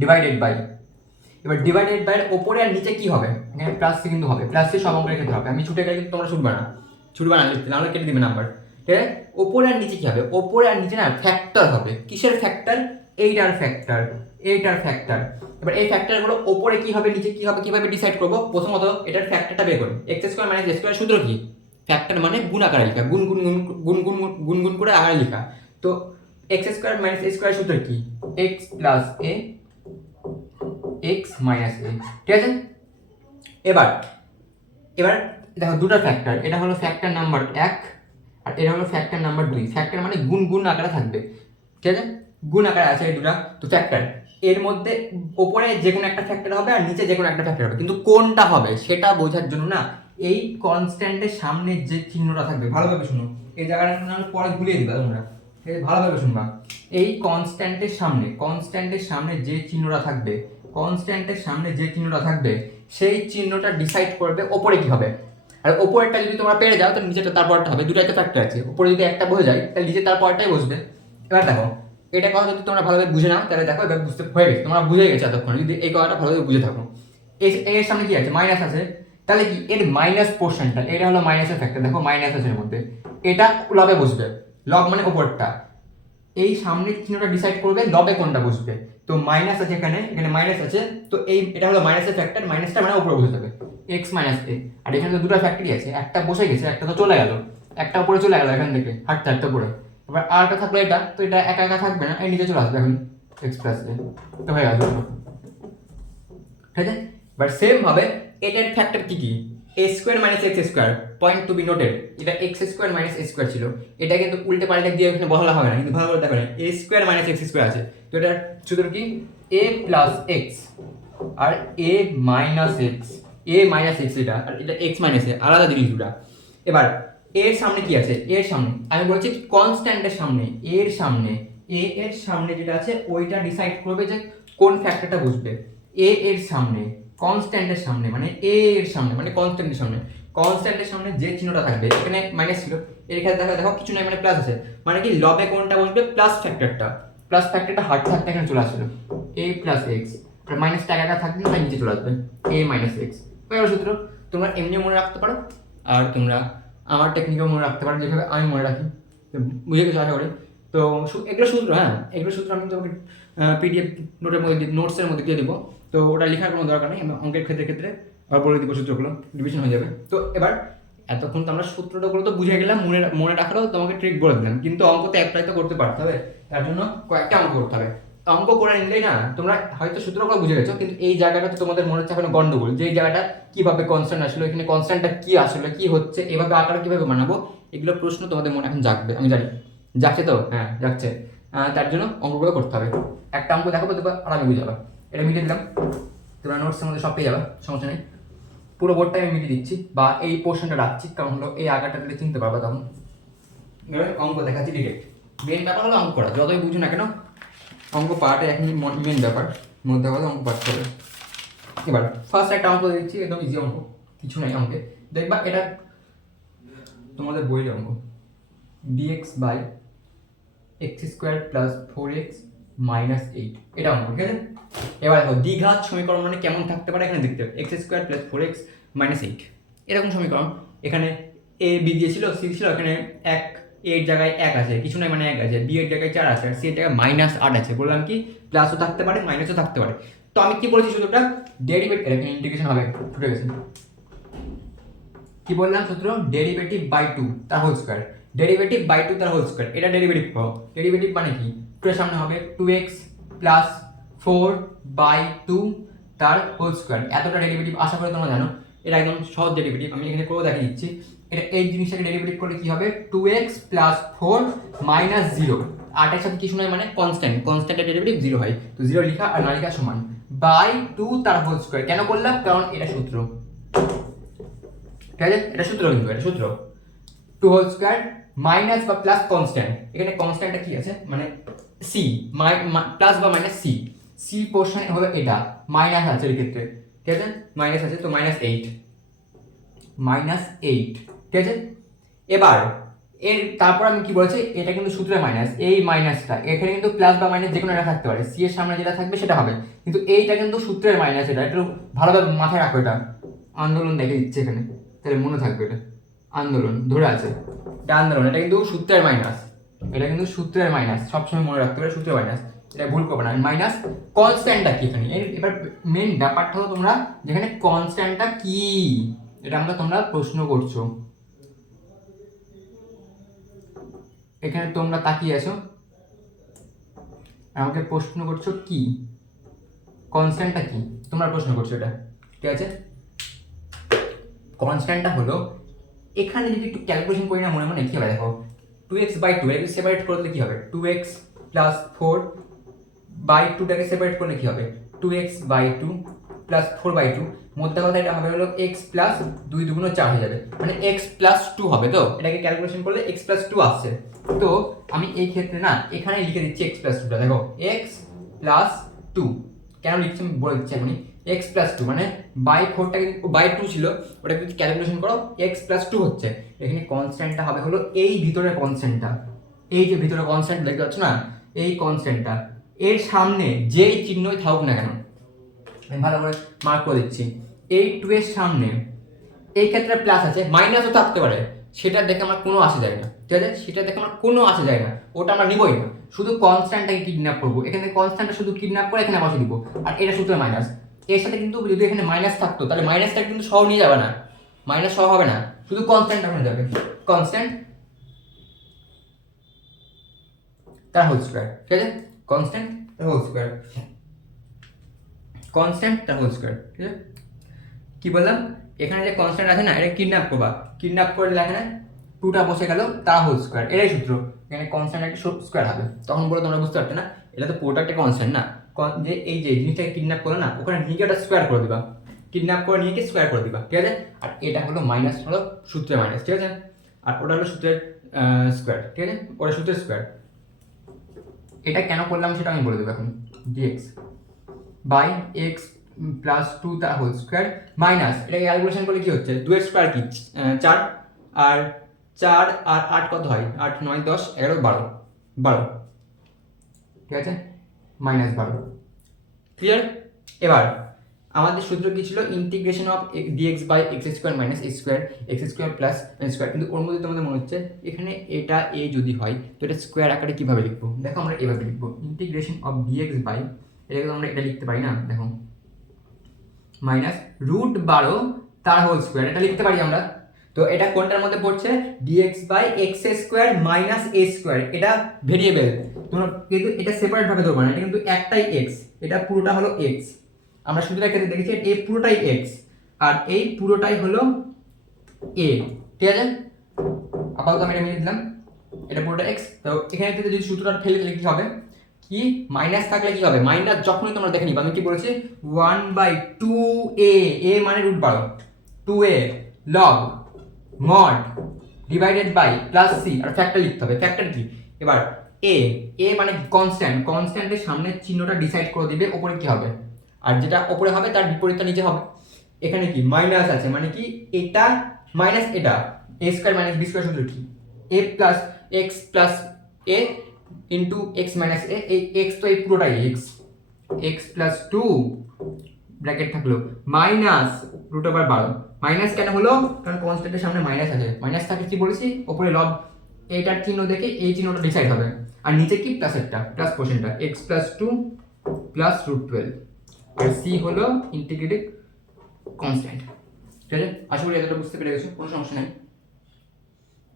ডিভাইডেড বাই। এবার ডিভাইডেড বাই এর উপরে আর নিচে কি হবে, এখানে প্লাস সি কিন্তু হবে, প্লাস সি সব অঙ্কের ক্ষেত্রে হবে। আমি ছুটে গেলে কিন্তু তোমরা ছুটবা না লিখতে, নাহলে কেটে দিবে নাম্বার। ঠিক আছে, ওপরে আর নিচে কি হবে, ওপরে আর নিচে না ফ্যাক্টর হবে। কিসের ফ্যাক্টর? এইটার ফ্যাক্টর। এবার এই ফ্যাক্টরগুলো ওপরে কি হবে নিচে কি হবে কিভাবে ডিসাইড করব? প্রথমত এটার ফ্যাক্টরটা বের করি। X square minus a square সূত্র কি? ফ্যাক্টর মানে গুণ আকারে লেখা, গুণ করে আকারে লেখা। তো x square minus a square সূত্র কি? এক্স প্লাস এ এক্স মাইনাস এ। ঠিক আছে, এবার দেখো দুটো ফ্যাক্টর, এটা হলো ফ্যাক্টর নাম্বার 1 আর এটা হলো ফ্যাক্টর নাম্বার 2। ফ্যাক্টর মানে গুণ আকারে থাকবে। ঠিক আছে, গুণ আকারে আছে এই দুটো। তো ফ্যাক্টর এর মধ্যে ওপরে যে কোনো একটা ফ্যাক্টর হবে আর নিচে যে কোনো একটা ফ্যাক্টর হবে, কিন্তু কোনটা হবে সেটা বোঝার জন্য না এই কনস্ট্যান্টের সামনে যে চিহ্নটা থাকবে, ভালোভাবে শুনো, এই জায়গাটা আমি পরে ভুলিয়ে দিবা তোমরা, ঠিক আছে, ভালোভাবে শুনবা। এই কনস্ট্যান্টের সামনে যে চিহ্নটা থাকবে, সেই চিহ্নটা ডিসাইড করবে ওপরে কি হবে। আর ওপরেরটা যদি তোমরা পেরে যাও তো নিচেটা তারপরটা হবে। দুটো একটা ফ্যাক্টর আছে, উপরে যদি একটা বসে যায় তাহলে নিচে তারপরটাই বসবে। এবার দেখো এটা কথা যদি তোমরা ভালোভাবে বুঝে নাও তাহলে দেখো এবার বুঝতে হয়ে গেছে, তোমরা বুঝে গেছো এতক্ষণ যদি এই কথাটা ভালোভাবে বুঝে থাকো। এর সামনে কি আছে? মাইনাস আছে, তাহলে কি এর মাইনাস পোর্শনটা, এটা হলো মাইনাসের ফ্যাক্টর, দেখো মাইনাস আছে এর মধ্যে, এটা লবে বসবে। লব মানে ওপরটা, এই সামনের চিহ্নটা ডিসাইড করবে লবে কোনটা বসবে। তো মাইনাস আছে এখানে মাইনাস আছে, তো এটা হলো মাইনাসের ফ্যাক্টর, মাইনাসটা মানে উপরে বসে যাবে এক্স মাইনাস এ। আর এখানে তো দুটো ফ্যাক্টরই আছে, একটা বসে গেছে একটা তো চলে গেল, একটা উপরে চলে গেল এখান থেকে হাঁটতে উপরে। এবার আর একটা থাকলো এটা, তো এটা একা একা থাকবে না, এই নিচে চলে আসবে এখন এক্স প্লাস এ, তো হয়ে গেল। ঠিক আছে, এবার সেম ভাবে এটার ফ্যাক্টর কি a square minus x square. Point to be noted, এটা x square minus a square ছিল, এটা কিন্তু উল্টে পাল্টে দিয়ে এখানে বসানো হবে না, কিন্তু ভালো করে দেখবেন এ স্কোয়ার মাইনাস এক্স স্কোয়ার আছে। তো এটার সূত্র কি? এ প্লাস এক্স আর এ মাইনাস এক্স, এটা আর এটা এক্স মাইনাস এ, আলাদা জিনিস দুটা। এবার এর সামনে কি আছে? এর সামনে আমি বলছি কনস্ট্যান্টের সামনে, এর সামনে যেটা আছে ওইটা ডিসাইড করবে যে কোন ফ্যাক্টরটা বসবে। এর সামনে কনস্ট্যান্টের সামনে মানে কনস্ট্যান্টের সামনে যে চিহ্নটা থাকবে, এখানে মাইনাস ছিল, এখানে দেখো কিছু নাই মানে প্লাস আছে, মানে কি লবে কোনটা বসবে? প্লাস ফ্যাক্টরটা হার্ড থাকতে এখানে চলে আসলো এ প্লাস এক্স, আর মাইনাসটা একা থাকবে না, তাই নিচে চলে আসবে এ মাইনাস এক্স। সূত্র তোমরা এমনি মনে রাখতে পারো, আর তোমরা আমার টেকনিকেও মনে রাখতে পারো যেভাবে আমি মনে রাখি। বুঝে গেছো আশা করি। তো এগুলো সূত্র, এগুলো সূত্র আমি তোমাকে পিডিএফ নোটসের মধ্যে দিয়ে দেবো, তো ওটা লেখার কোনো দরকার নেই, অঙ্কের ক্ষেত্রে আবার বলে দিব সূত্রগুলো, রিভিশন হয়ে যাবে। তো এবার এতক্ষণ তো আমরা সূত্রটাগুলো তো বুঝে গেলাম, মনে রাখারও তোমাকে ট্রিক বলে দিলাম, কিন্তু অঙ্ক তো অ্যাপ্লাই তো করতে পারতে হবে, তার জন্য কয়েকটা অঙ্ক করতে হবে। অঙ্ক করে নিলেই না তোমরা হয়তো সূত্রগুলো বুঝে গেছো, কিন্তু এই জায়গাটা তো তোমাদের মনে হচ্ছে এখন গন্ডগোল, যে এই জায়গাটা কিভাবে কনস্ট্যান্ট আসলো, এখানে কনস্ট্যান্টটা কি আসলে কি হচ্ছে, এভাবে আকারে কিভাবে বানাবো, এগুলো প্রশ্ন তোমাদের মনে এখন জাগবে, আমি জানি যাচ্ছে তো, যাচ্ছে। তার জন্য অঙ্কগুলো করতে হবে। একটা অঙ্ক দেখাবো দেখো আর আমি বুঝে যাবো, এটা মিটিয়ে দিলাম, তোমরা নোটসের মধ্যে সব পেয়ে যাবে, সমস্যা নেই। পুরো বোর্ডটা আমি মিটিয়ে দিচ্ছি বা এই পোর্শনটা রাখছি, কারণ হলো এই আকারটা দিলে চিনতে পারবে তখন। অঙ্ক দেখাচ্ছি ডিরেক্ট। মেন ব্যাপার হলো অঙ্ক করা, যতই বুঝো না কেন অঙ্ক পার্টে এখন মেন ব্যাপার, মধ্যে কথা অঙ্ক পাঠ হবে। এবার ফার্স্ট একটা অঙ্ক দিচ্ছি, একদম ইজি অঙ্ক, কিছু নাই অঙ্কে, দেখবা এটা তোমাদের বইয়ের অঙ্ক, dx by x square plus 4x minus 8, এটা অঙ্ক। ঠিক আছে, এবার দেখো দ্বিঘাত সমীকরণ মানে কেমন থাকতে পারে, এখানে দেখতে হবে x square plus 4x minus 8 এরকম সমীকরণ। এখানে এ বি দিয়েছিল, সি ছিল, এখানে এক এর জায়গায় 1 আছে, কিছু নাই মানে 1 আছে, বি এর জায়গায় 4 আছে, আর সি এর জায়গায় মাইনাস 8 আছে। বললাম কি প্লাসও থাকতে পারে মাইনাসও থাকতে পারে। তো আমি কি বলেছি সূত্রটা? ডেরিভেটিভ, এখানে ইন্টিগ্রেশন হবে, ছুটে গেছে। কি বললাম সূত্র? ডেরিভেটিভ বাই 2 তার হোল স্কয়ার, ডেরিভেটিভ বাই 2 তার হোল স্কয়ার। এটা ডেরিভেটিভ পাও, ডেরিভেটিভ মানে কি? 2 এর সামনে হবে 2x প্লাস 4/2 তার হোল স্কয়ার। এতটা ডেরিভেটিভ আশা করে তোমরা জানো, এটা একদম সহজ ডেরিভেটিভ, আমি এখানে করে দেখিয়ে দিচ্ছি। এটা এই জিনিসটাকে ডেরিভেটিভ করলে কি হবে? 2x প্লাস 4 মাইনাস 0, 8 এর সাথে কি শূন্য হয় মানে কনস্ট্যান্টের ডেরিভেটিভ 0 হয়, তো 0 লেখা আর না লেখা সমান বাই 2 তার হোল স্কয়ার। কেন করলাম? কারণ এটা সূত্র, ঠিক আছে, এটা সূত্র, কিন্তু এটা সূত্র 2 হোল স্কয়ার মাইনাস বা প্লাস কনস্ট্যান্ট, এখানে কনস্ট্যান্টটা কি আছে মানে সি, প্লাস বা মাইনাস সি, সি পোর্শন হলো এটা, মাইনাস আছে এর ক্ষেত্রে, ঠিক আছে, মাইনাস আছে, তো -8, ঠিক আছে। এবার এর তারপর আমি কি বলছি, এটা কিন্তু সূত্রের মাইনাস, এই মাইনাসটা এখানে কিন্তু প্লাস বা মাইনাস যে কোনো একটা থাকতে পারে, সি এর সামনে যেটা থাকবে সেটা হবে, কিন্তু এইটা কিন্তু সূত্রের মাইনাস, এটা একটু ভালোভাবে মাথায় রাখো, এটা আন্দোলন দেখে দিচ্ছে এখানে, তাহলে মনে থাকবে এটা আন্দোলন ধরে আছে, এটা আন্দোলন, এটা কিন্তু সূত্রের মাইনাস, এটা কিন্তু সূত্রের মাইনাস, সবসময় মনে রাখতে হবে সূত্রের মাইনাস, এটা ভুল করবে না। মাইনাস কনস্ট্যান্টটা কি এখানে, এবার মেন ব্যাপারটা হলো তোমরা যেখানে কনস্ট্যান্টটা কি, এটা তোমরা প্রশ্ন করছো, এখানে তোমরা তাকিয়ে আছো আমাকে প্রশ্ন করছো কি কনস্ট্যান্টটা কি, তোমরা প্রশ্ন করছো এটা, ঠিক আছে। কনস্ট্যান্টটা হলো, এখানে যদি একটু ক্যালকুলেশন করি না মনে মনে, কি হবে দেখো, 2x/2 এটাকে সেপারেট করলে কি হবে, 2x প্লাস 4/2টাকে সেপারেট করলে কি হবে, 2x/2 প্লাস 4/2, মধ্যে কথা এটা হবে হলো x প্লাস 2 2 4 হয়ে যাবে, মানে x প্লাস 2 হবে, তো এটাকে ক্যালকুলেশন করলে x প্লাস 2 আসছে, তো আমি এই ক্ষেত্রে না এখানে লিখে দিচ্ছি x প্লাস 2টা, দেখো x প্লাস 2 কেন লিখছি আমি বলে দিচ্ছি এখনই, x প্লাস 2 মানে বাই 4টাকে বাই 2 ছিল, ওটাকে যদি ক্যালকুলেশন করো x প্লাস 2 হচ্ছে, এখানে কনস্ট্যান্টটা হবে হলো এই ভিতরের কনস্ট্যান্টটা, এই যে ভিতরে কনস্ট্যান্ট দেখতে পাচ্ছ না, এই কনস্ট্যান্টটা এর সামনে যেই চিহ্নই থাকুক না কেন, আমি ভালো করে মার্ক করে দিচ্ছি, এই 2 এর সামনে এই ক্ষেত্রে প্লাস আছে, মাইনাসও থাকতে পারে, সেটা দেখে আমার কোনো আসে যায় না, ঠিক আছে, সেটা দেখে আমার কোনো আসে যায় না, ওটা আমরা নিবই না, শুধু কনস্ট্যান্টটাকে কিডন্যাপ করবো, এখানে কনস্ট্যান্টটা শুধু কিডন্যাপ করে এখানে বসে দিব, আর এটা সূত্রে মাইনাস, এর সাথে কিন্তু যদি এখানে মাইনাস থাকতো তাহলে মাইনাসটা কিন্তু সহ নিয়ে যাবে না, মাইনাস সহ হবে না, শুধু কনস্ট্যান্ট হয়ে যাবে, কনস্ট্যান্ট তার হোল স্কয়ার, ঠিক আছে, কনস্ট্যান্ট তার হোল স্কয়ার, কনস্ট্যান্ট তার হোল স্কয়ার, ঠিক আছে। কি বললাম, এখানে যে কনস্ট্যান্ট আছে না, এটা কিডন্যাপ করবা, কিডন্যাপ করলে এখানে 2টা বসে গেল তার হোল স্কয়ার, এটাই সূত্র, এখানে কনস্ট্যান্ট একটা স্কয়ার হবে, তখন বলে তোমরা বুঝতে পারছো না এটা তো পুরোটা একটা কনস্ট্যান্ট না, যে এই যে জিনিসটাকে কিডন্যাপ করলো না, ওখানে নিয়ে একটা স্কয়ার করে দিবা, কিডন্যাপ করে নিয়ে স্কয়ার করে দিবা, ঠিক আছে, আর এটা হলো মাইনাস, হলো সূত্রের মাইনাস, ঠিক আছে, আর ওটা হলো সূত্রের স্কয়ার, ঠিক আছে, ওটা সূত্রের স্কয়ার, এটা কেন করলাম সেটা আমি বলে দেবো এখন, dx বাই এক্স প্লাস 2 তার হোল স্কয়ার মাইনাস, এটাকে ক্যালকুলেশন করলে কি হচ্ছে, 2 এর স্কয়ার কি 4, আর 4 আর 8 কত হয়, 8 9 10 11 12 12, ঠিক আছে, -12, ক্লিয়ার। এবার আমাদের সূত্র কি ছিল, integration of dx by x square minus x square, x square plus n square, কিন্তু ওর মধ্যে তোমাদের মনে হচ্ছে এখানে এটা a যদি হয় তো এটা স্কয়ার আকারে কিভাবে লিখবো, দেখো আমরা এভাবে লিখবো, ইন্টিগ্রেশন অফ dx বাই, এটাকে তো আমরা এটা লিখতে পারি না, দেখো মাইনাস √12 তার হোল স্কয়ার, এটা লিখতে পারি আমরা, তো এটা কোনটার মধ্যে পড়ছে, dx by x square minus a square, এটা ভেরিয়েবল, তোমরা কিন্তু এটা সেপারেট ভাবে ধরবা না, এটা কিন্তু একটাই x, এটা পুরোটা হলো x, আমরা শুধু একটা দেখেছি এই পুরোটাই x, আর এই পুরোটাই হলো a, ঠিক আছে, আপাতত আমি এটা মিলিয়ে দিলাম, এটা পুরোটা x, তো এখানে থেকে যদি সূত্রটা ফেলে দিলে কি হবে, কি মাইনাস থাকলে কি হবে, মাইনাস যখনই তোমরা দেখে নিবা, আমি কি বলেছি 1/2a, a মানে √12, 2a log mod divided by plus c, আর ফ্যাক্টর লিখতে হবে, ফ্যাক্টর কি, এবার a মানে কনস্ট্যান্ট, কনস্ট্যান্টের সামনে চিহ্নটা ডিসাইড করে দিবে ওপরে কি হবে, আর যেটা ওপরে হবে তার বিপরীতটা নিচে হবে, এখানে কি মাইনাস আছে মানে কি এটা মাইনাস এটা, a square minus b square সূত্র কি, a plus x plus a into x minus a, এই x তো এই পুরোটাই x প্লাস 2 ব্র্যাকেট থাকলো মাইনাস √12, মাইনাস কেন হলো, কারণ কনস্ট্যান্টের সামনে মাইনাস আছে, মাইনাস থাকে কি বলেছি উপরে লব, এইটার চিহ্ন দেখে এই চিহ্নটা ডিসাইড হবে, আর নিচে কি প্লাস একটা প্লাস কোশ্চেনটা x প্লাস 2 প্লাস √12, আর c হলো ইন্টিগ্রেটেড কনস্ট্যান্ট, ঠিক আছে, আশা করি এতটা বুঝতে পেরে গেছো, কোনো সমস্যা নেই,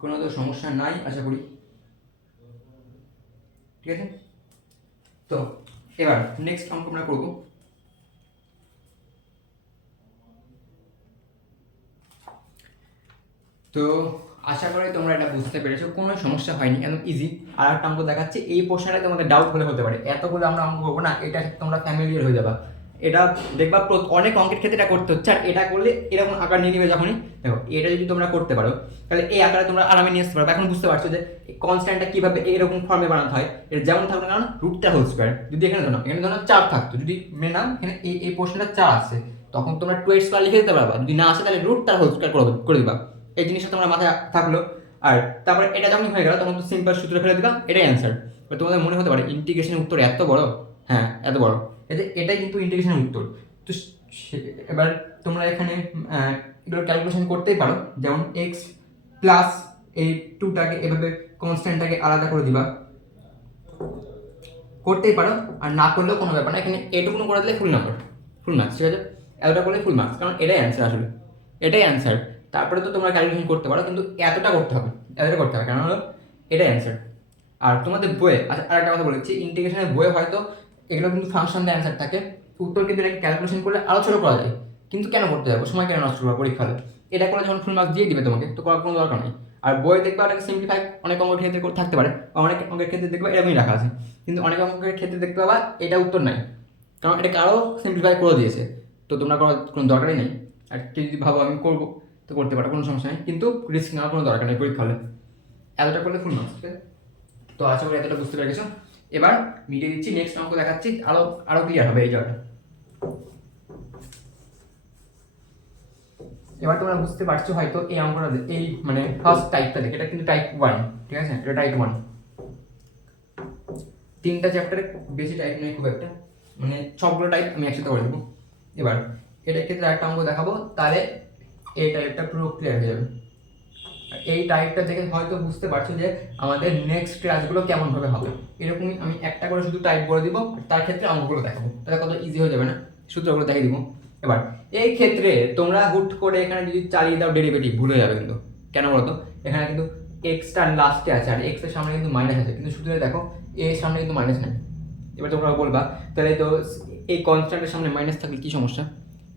কোনো তো সমস্যা নাই আশা করি, ঠিক আছে। তো এবার নেক্সট অঙ্ক আমরা করব, তো আশা করি তোমরা এটা বুঝতে পেরেছো, কোনো সমস্যা হয়নি, একদম ইজি। আর একটা অঙ্ক দেখাচ্ছি, এই পোর্শনে তোমাদের ডাউট হতে পারে, এতগুলো আমরা অঙ্ক করবো না, এটা তোমরা ফ্যামিলিয়ার হয়ে যাবা। এটা দেখবা অনেক অঙ্কের ক্ষেত্রে এটা করতে হচ্ছে, আর এটা করলে এরকম আকার নিয়ে নিবে যখনই। দেখো এটা যদি তোমরা করতে পারো তাহলে এই আকারে তোমরা আরামে নিয়ে আসতে পারো। এখন বুঝতে পারছো যে কনস্ট্যান্টটা কীভাবে এরকম ফর্মে বানাতে হয়। এটা যেমন থাকবে কারণ রুটটা হোল স্কোয়ার, যদি এখানে ধরো 4 থাকতো, যদি মেনে নাও এখানে এই পোর্শনটা 4 আসছে, তখন তোমরা 2 স্কোয়ার লিখে দিতে পারবা। যদি না আসে তাহলে রুট তার হোল স্কোয়ার করে দিবা। এই জিনিসটা তোমার মাথায় থাকলো। আর তারপরে এটা যখন হয়ে গেল তখন তো সিম্পল সূত্র ফেলে দিবা, এটাই অ্যান্সার। তোমাদের মনে হতে পারে ইন্টিগ্রেশনের উত্তর এত বড়, হ্যাঁ এত বড়, এটাই কিন্তু ইন্টিগ্রেশনের উত্তর। তো এবার তোমরা এখানে এগুলো ক্যালকুলেশন করতেই পারো, যেমন এক্স প্লাস এই 2টাকে এভাবে কনস্ট্যান্টটাকে আলাদা করে দিবা, করতেই পারো। আর না করলেও কোনো ব্যাপার না, এখানে এটুকুনো করে দিলে ফুল নাম্বার, ফুল মার্কস, ঠিক আছে? এতটা করলে ফুল মার্কস, কারণ এটাই অ্যান্সার, আসলে এটাই অ্যান্সার। তারপরে তো তোমরা ক্যালকুলেশন করতে পারো, কিন্তু এতটা করতে হবে, এতটা করতে হবে, কারণ হলো এটাই অ্যান্সার। আর তোমাদের বইয়ে, আচ্ছা আর একটা কথা বলেছি, ইন্টিগ্রেশনের বইয়ে হয়তো এগুলো কিন্তু ফাংশন দিয়ে অ্যান্সার থাকে, উত্তর কিন্তু এটাকে ক্যালকুলেশন করলে আরও ছোটো করা যায়। কিন্তু কেন করতে যাবো, সময় কেন নষ্ট করবো পরীক্ষা হলে? এটা করে যখন ফুল মার্কস দিয়ে দিবে তোমাকে, তো করার কোনো দরকার নেই। আর বইয়ে দেখবে অনেকে সিম্পলিফাই অনেক অঙ্কের ক্ষেত্রে থাকতে পারে, অনেক অঙ্কের ক্ষেত্রে দেখবে এরকমই রাখা আছে, কিন্তু অনেক অঙ্কের ক্ষেত্রে দেখতে পাবা এটা উত্তর নাই, কারণ এটাকে আরও সিম্পলিফাই করে দিয়েছে। তো তোমরা করার কোনো দরকারই নেই। আর কেউ যদি ভাবো আমি করবো, তো করতে পারো, কোনো সমস্যা নেই, কিন্তু রিস্ক নেওয়ার কোনো দরকার নেই পরীক্ষা হলে। এতটা করলে ফুল মার্কস, ঠিক আছে? তো আশা করি এতটা বুঝতে পেরে গেছো। এবার মিটিয়ে দিচ্ছি, নেক্সট অঙ্ক দেখাচ্ছি, আরও ক্লিয়ার হবে এই জায়গাটা। এবার তোমরা বুঝতে পারছো হয়তো এই অঙ্কটা, এই মানে ফার্স্ট টাইপটা দেখে, এটা কিন্তু টাইপ 1, ঠিক আছে? এটা টাইপ 1, 3টা চ্যাপ্টারে, বেশি টাইপ নেই খুব একটা, মানে সবগুলো টাইপ আমি একসাথে করে দেবো। এবার এটার ক্ষেত্রে একটা অঙ্ক দেখাবো, তাহলে এই টাইপটা পুরো ক্লিয়ার হয়ে যাবে। এই টাইপটা দেখে হয়তো বুঝতে পারছো যে আমাদের নেক্সট ক্লাসগুলো কেমনভাবে হবে। এরকমই আমি একটা করে শুধু টাইপ করে দিব, তার ক্ষেত্রে অঙ্কগুলো দেখাবো, তাহলে কত ইজি হয়ে যাবে না, সূত্রগুলো দেখিয়ে দিব। এবার এই ক্ষেত্রে তোমরা হুট করে এখানে যদি চালিয়ে দাও ডেরিভেটিভ, ভুলে যাবে কিন্তু। কেন বলতো, এখানে কিন্তু এক্সটা লাস্টে আছে, আর এক্স এর সামনে কিন্তু মাইনাস আছে, কিন্তু সূত্রে দেখো এর সামনে কিন্তু মাইনাস নেই। এবার তোমরা বলবা তাহলে তো এই কনস্ট্যান্টের সামনে মাইনাস থাকলে কী সমস্যা?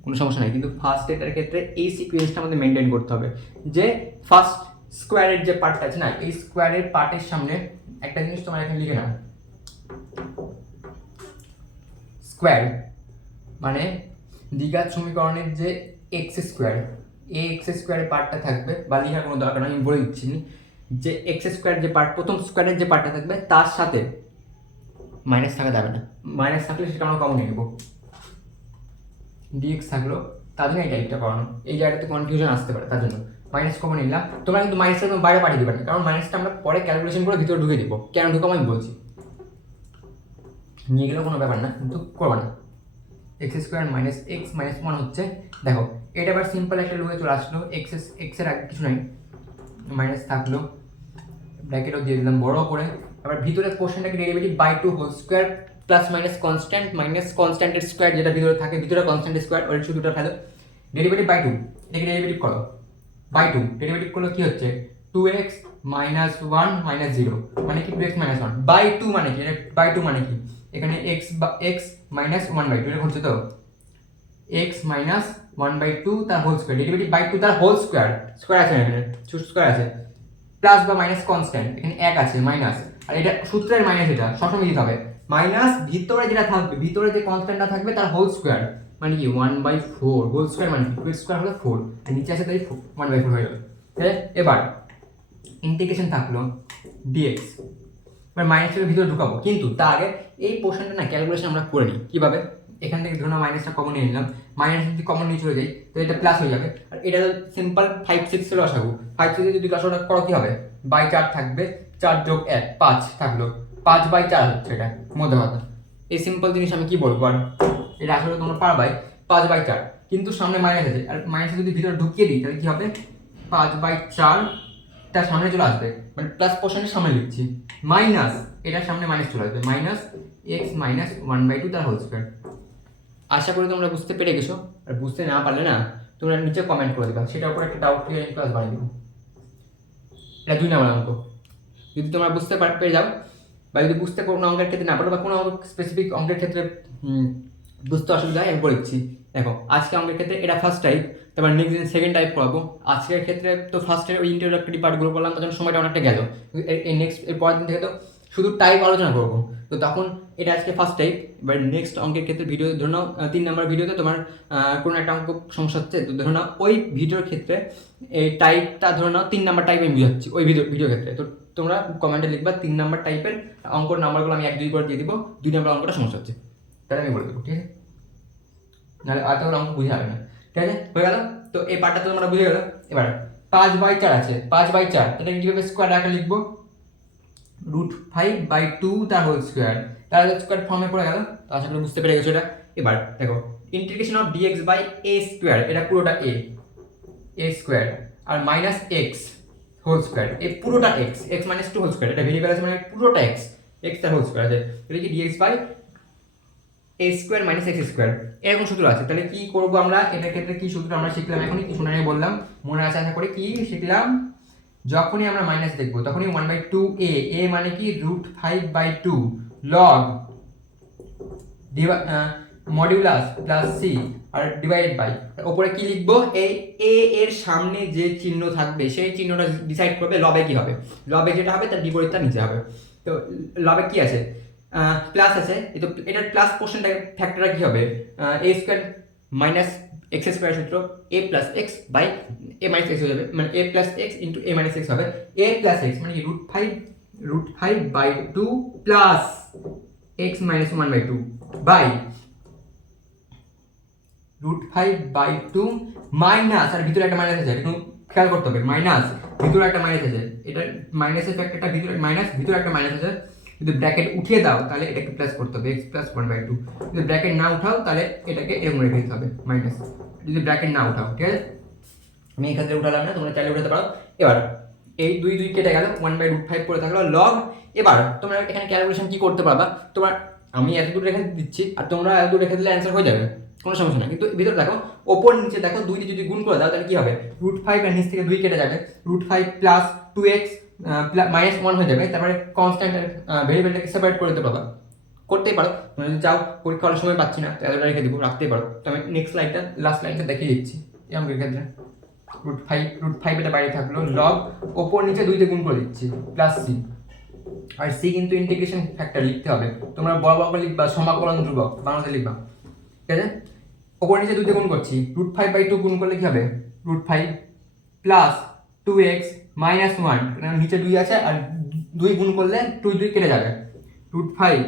কোনো সমস্যা নেই, কিন্তু ফার্স্ট এটার ক্ষেত্রে এই সিকুয়েন্সটা আমাদের মেনটেন করতে হবে, যে ফার্স্ট স্কোয়ারের যে পার্টটা আছে না, এই স্কোয়ারের পার্টের সামনে একটা জিনিস তোমরা এখানে লিখে নাও, স্কোয়ার মানে দ্বিঘাত সমীকরণের যে এক্স স্কোয়ার, এই এক্স স্কোয়ারের পার্টটা থাকবে, বা লেখার কোনো দরকার নেই, আমি বলে দিচ্ছি, যে এক্স স্কোয়ার যে পার্ট, প্রথম স্কোয়ারের যে পার্টটা থাকবে তার সাথে মাইনাস থাকা যাবে না, মাইনাস থাকলে সেটা আমরা কমন নিয়ে নেবো, ডিএক্স থাকলো, তার জন্য এই টাইপটা করানো, এই জায়গাটাতে কনফিউশন আসতে পারে, তার জন্য মাইনাস কমন নিলাম। তোমরা কিন্তু মাইনাসটা তুমি বাইরে পাঠিয়ে দেবে না, কারণ মাইনাসটা আমরা পরে ক্যালকুলেশন করে ভিতরে ঢুকে দিব, কেন ঢুকাবো আমি বলছি, নিয়ে গেলেও কোনো ব্যাপার না, কিন্তু করবা না। X square minus x minus 1 হচ্ছে, দেখো এটা আবার সিম্পল একটা লুকে চলে আসলো, এক্সের আগে কিছু নাই, মাইনাস থাকলো, ব্র্যাকেটও দিয়ে দিলাম বড় করে। আবার ভিতরে কোশ্চেনটাকে derivative by 2 whole square plus minus constant minus কনস্ট্যান্টের স্কোয়ার, যেটা ভিতরে থাকে, ভিতরে কনস্ট্যান্টের স্কোয়ার, ওই শুধুটা ফেলো, ডেরিভেটিভ বাই 2, এটাকে ডেরিভেটিভ করো বাই 2, ডেরিভেটিভ করলে কি হচ্ছে 2x মাইনাস 1 মাইনাস 0, মানে কি 2x মাইনাস 1 বাই 2, মানে কি বাই 2 মানে কি, এখানে x মাইনাস 1/2 এটা হচ্ছে, তো x মাইনাস 1/2 তার হোল স্কোয়ার, ডেরিভেটিভ বাই 2 তার হোল স্কোয়ার, স্কোয়ার আছে এখানে, স্কোয়ার আছে, প্লাস বা মাইনাস কনস্ট্যান্ট, এখানে 1 আছে মাইনাস, আর এটা সূত্রের মাইনাস, এটা সবসময় দিতে হবে মাইনাস, ভিতরে যেটা থাকবে, ভিতরে যে কনস্ট্যান্টটা থাকবে তার হোল স্কোয়ার, মানে কি 1/4, হোল স্কোয়ার মানে 2 স্কোয়ার হলো 4, আর নিচে আছে তাই 1/4 হয়ে গেল। এবার ইন্টিগ্রেশন থাকলো dx, এবার মাইনাসের ভিতরে ঢুকাবো, কিন্তু তার আগে এই পোর্শনটা না ক্যালকুলেশন আমরা করে নিই। কীভাবে, এখান থেকে ধরুন মাইনাসটা কমন নিয়ে নিলাম, মাইনাস যদি কমন নিয়ে চলে যাই তো এটা প্লাস হয়ে যাবে, আর এটা সিম্পল 5 6 এর লসাগু, 5 6 যদি লসাগুটা করো কি হবে, বাই 4 থাকবে, 4 যোগ 1 5 থাকলো, 5/4 হচ্ছে এটা মধ্যে কথা। এই সিম্পল জিনিস আমি কি বলবো, আর এটা আসলে তোমরা পারবাই, 5/4, কিন্তু সামনে মাইনাস আছে, আর মাইনাস যদি ভিতরে ঢুকিয়ে দিই তাহলে কি হবে, 5/4 তার সামনে চলে আসবে, মানে প্লাস পোর্শনের সামনে লিখছি, মাইনাস এটার সামনে মাইনাস চলে আসবে, মাইনাস এক্স মাইনাস 1/2 তার হোল স্কোয়ার। আশা করি তোমরা বুঝতে পেরে গেছো, আর বুঝতে না পারলে না তোমরা নিচে কমেন্ট করে দেবা, সেটার উপর একটা ডাউট ক্লিয়ারিং ক্লাস বানিয়ে দেবো। এটা 2 নম্বর অঙ্ক, যদি তোমরা বুঝতে পেরে যাও, বা যদি বুঝতে কোনো অঙ্কের ক্ষেত্রে না পারো, বা কোনো স্পেসিফিক অঙ্কের ক্ষেত্রে বুঝতে অসুবিধা হয় আমি বলে দিচ্ছি। দেখো আজকে আমাদের ক্ষেত্রে এটা ফার্স্ট টাইপ, তারপর নেক্সট দিন সেকেন্ড টাইপ পড়াবো। আজকের ক্ষেত্রে তো ফার্স্টের ওই ইন্ট্রোডাক্টরি পার্টগুলো করলাম, তার জন্য সময়টা অনেকটা গেল। এই নেক্সট এর পরের দিন থেকে তো শুধু টাইপ আলোচনা করবো, তো তখন এটা আজকে ফার্স্ট টাইপ। এবার নেক্সট অঙ্কের ক্ষেত্রে ভিডিও ধরে নাও 3 নম্বর ভিডিওতে তোমার কোনো একটা অঙ্ক সমস্যা হচ্ছে, তো ধরে নাও ওই ভিডিওর ক্ষেত্রে এই টাইপটা ধরে নাও 3 নম্বর টাইপ আমি বুঝাচ্ছি ওই ভিডিও ক্ষেত্রে, তো তোমরা কমেন্টে লিখবা 3 নম্বর টাইপের অঙ্কর নাম্বারগুলো আমি 1-2 করে দিয়ে দিব, 2 নম্বর অঙ্কটা সমস্যা হচ্ছে তাহলে আমি বলে দেবো, ঠিক আছে? নাহলে আর তখন অঙ্ক বুঝে হবে না, ঠিক আছে? হয়ে গেল। তো এই পার্টটা তো তোমরা বুঝে গেলো। এবার 5/4 আছে, 5/4 তাহলে কীভাবে স্কোয়ার আকারে লিখবো? √5/2 তার হোল স্কোয়ার, তার হোল স্কোয়ার ফর্মে পড়ে গেল। তো আশা করি বুঝতে পেরে গেছো এটা। এবার দেখো ইন্টিগ্রেশন অফ dx/a স্কোয়ার, এটা পুরোটা a স্কোয়ার আর মাইনাস এক্স হোল স্কোয়ার, এই পুরোটা এক্স মাইনাস 2 হোল স্কোয়ার, এটা ভেরিয়েবল আছে মানে পুরোটা এক্স তার হোল স্কোয়ার আছে, তাহলে কি dx/a square minus x square এরকম সূত্র আছে। তাহলে কি করবো আমরা এটার ক্ষেত্রে? কি সূত্র আমরা শিখলাম এখনই, কিছু আগে বললাম, মনে আছে আশা করি? কি শিখলাম? যখনই আমরা মাইনাস দেখবো তখনই 1/2a, a মানে কি √5/2 লগ মডিউলাস প্লাস সি আর ডিভাইডেড বাই, ওপরে কি লিখবো? এই a এর সামনে যে চিহ্ন থাকবে সেই চিহ্নটা ডিসাইড করবে লবে কি হবে। লবে যেটা হবে তার বিপরীতটা নিচে হবে। তো লবে কি আছে? প্লাস আছে, তো এটার প্লাস পোর্শনটা ফ্যাক্টরটা কি হবে? a square minus x square সূত্র a plus x by a minus x হয়ে যাবে, মানে a plus x into a minus x হবে। a প্লাস এক্স মানে কি √5/2 plus x minus 1/2 by √5/2 minus, আর ভিতরে একটা মাইনাস আছে, একটু খেয়াল করতে হবে, মাইনাস ভিতরে একটা মাইনাস আছে, এটা মাইনাসের ফ্যাক্টরটা ভিতরে মাইনাস, ভিতরে একটা মাইনাস আছে। যদি ব্র্যাকেট উঠিয়ে দাও তাহলে এটাকে প্লাস করতে হবে, এক্স প্লাস 1/2। যদি ব্র্যাকেট না উঠাও তাহলে এটাকে এরকম রেখে দিতে হবে মাইনাস, যদি ব্র্যাকেট না উঠাও, ঠিক আছে? আমি এখান থেকে উঠালাম না, তোমরা চাইলে উঠাতে পারো। এবার এই 2 কেটে গেল, 1/√5 পড়ে থাকলো লগ। এবার তোমরা এখানে ক্যালকুলেশন কি করতে পারবা? তোমার আমি এতদূর রেখে দিচ্ছি আর তোমরা এতদূর রেখে দিলে অ্যান্সার হয়ে যাবে, কোনো সমস্যা না। কিন্তু ভিতরে দেখো ওপর নিচে দেখো 2 দিয়ে যদি গুণ করে দাও তাহলে কি হবে? √5 আর নিচ থেকে 2 কেটে যাবে, √5 প্লাস 2x মাইনাস 1 হয়ে যাবে। তারপরে কনস্ট্যান্ট ভেরিয়েবলটাকে সেপারেট করে দিতে পারবা, করতেই পারো। তোমরা যদি চাও, পরীক্ষা হওয়ার সময় পাচ্ছি না তো এতটা রেখে দিব, রাখতেই পারো। তো আমি নেক্সট স্লাইডটা লাস্ট স্লাইডটা দেখিয়ে দিচ্ছি। এই অঙ্কের ক্ষেত্রে √5 এটা বাইরে থাকলো, লগ ওপর নিচে 2 দিয়ে গুণ করে দিচ্ছি প্লাস সি, আর সি কিন্তু ইন্টিগ্রেশন ফ্যাক্টর লিখতে হবে। তোমরা বড় বড় লিখবা সমাকলন ধ্রুবক, বাংলাতে লিখবা, ঠিক আছে? ওপর নিচে 2 দিয়ে গুণ করছি, √5/2 গুণ করলে কি হবে? √5 প্লাস 2x মাইনাস 1, কারণ নিচে 2 আছে আর 2 গুণ করলে 2 কেটে যাবে, √5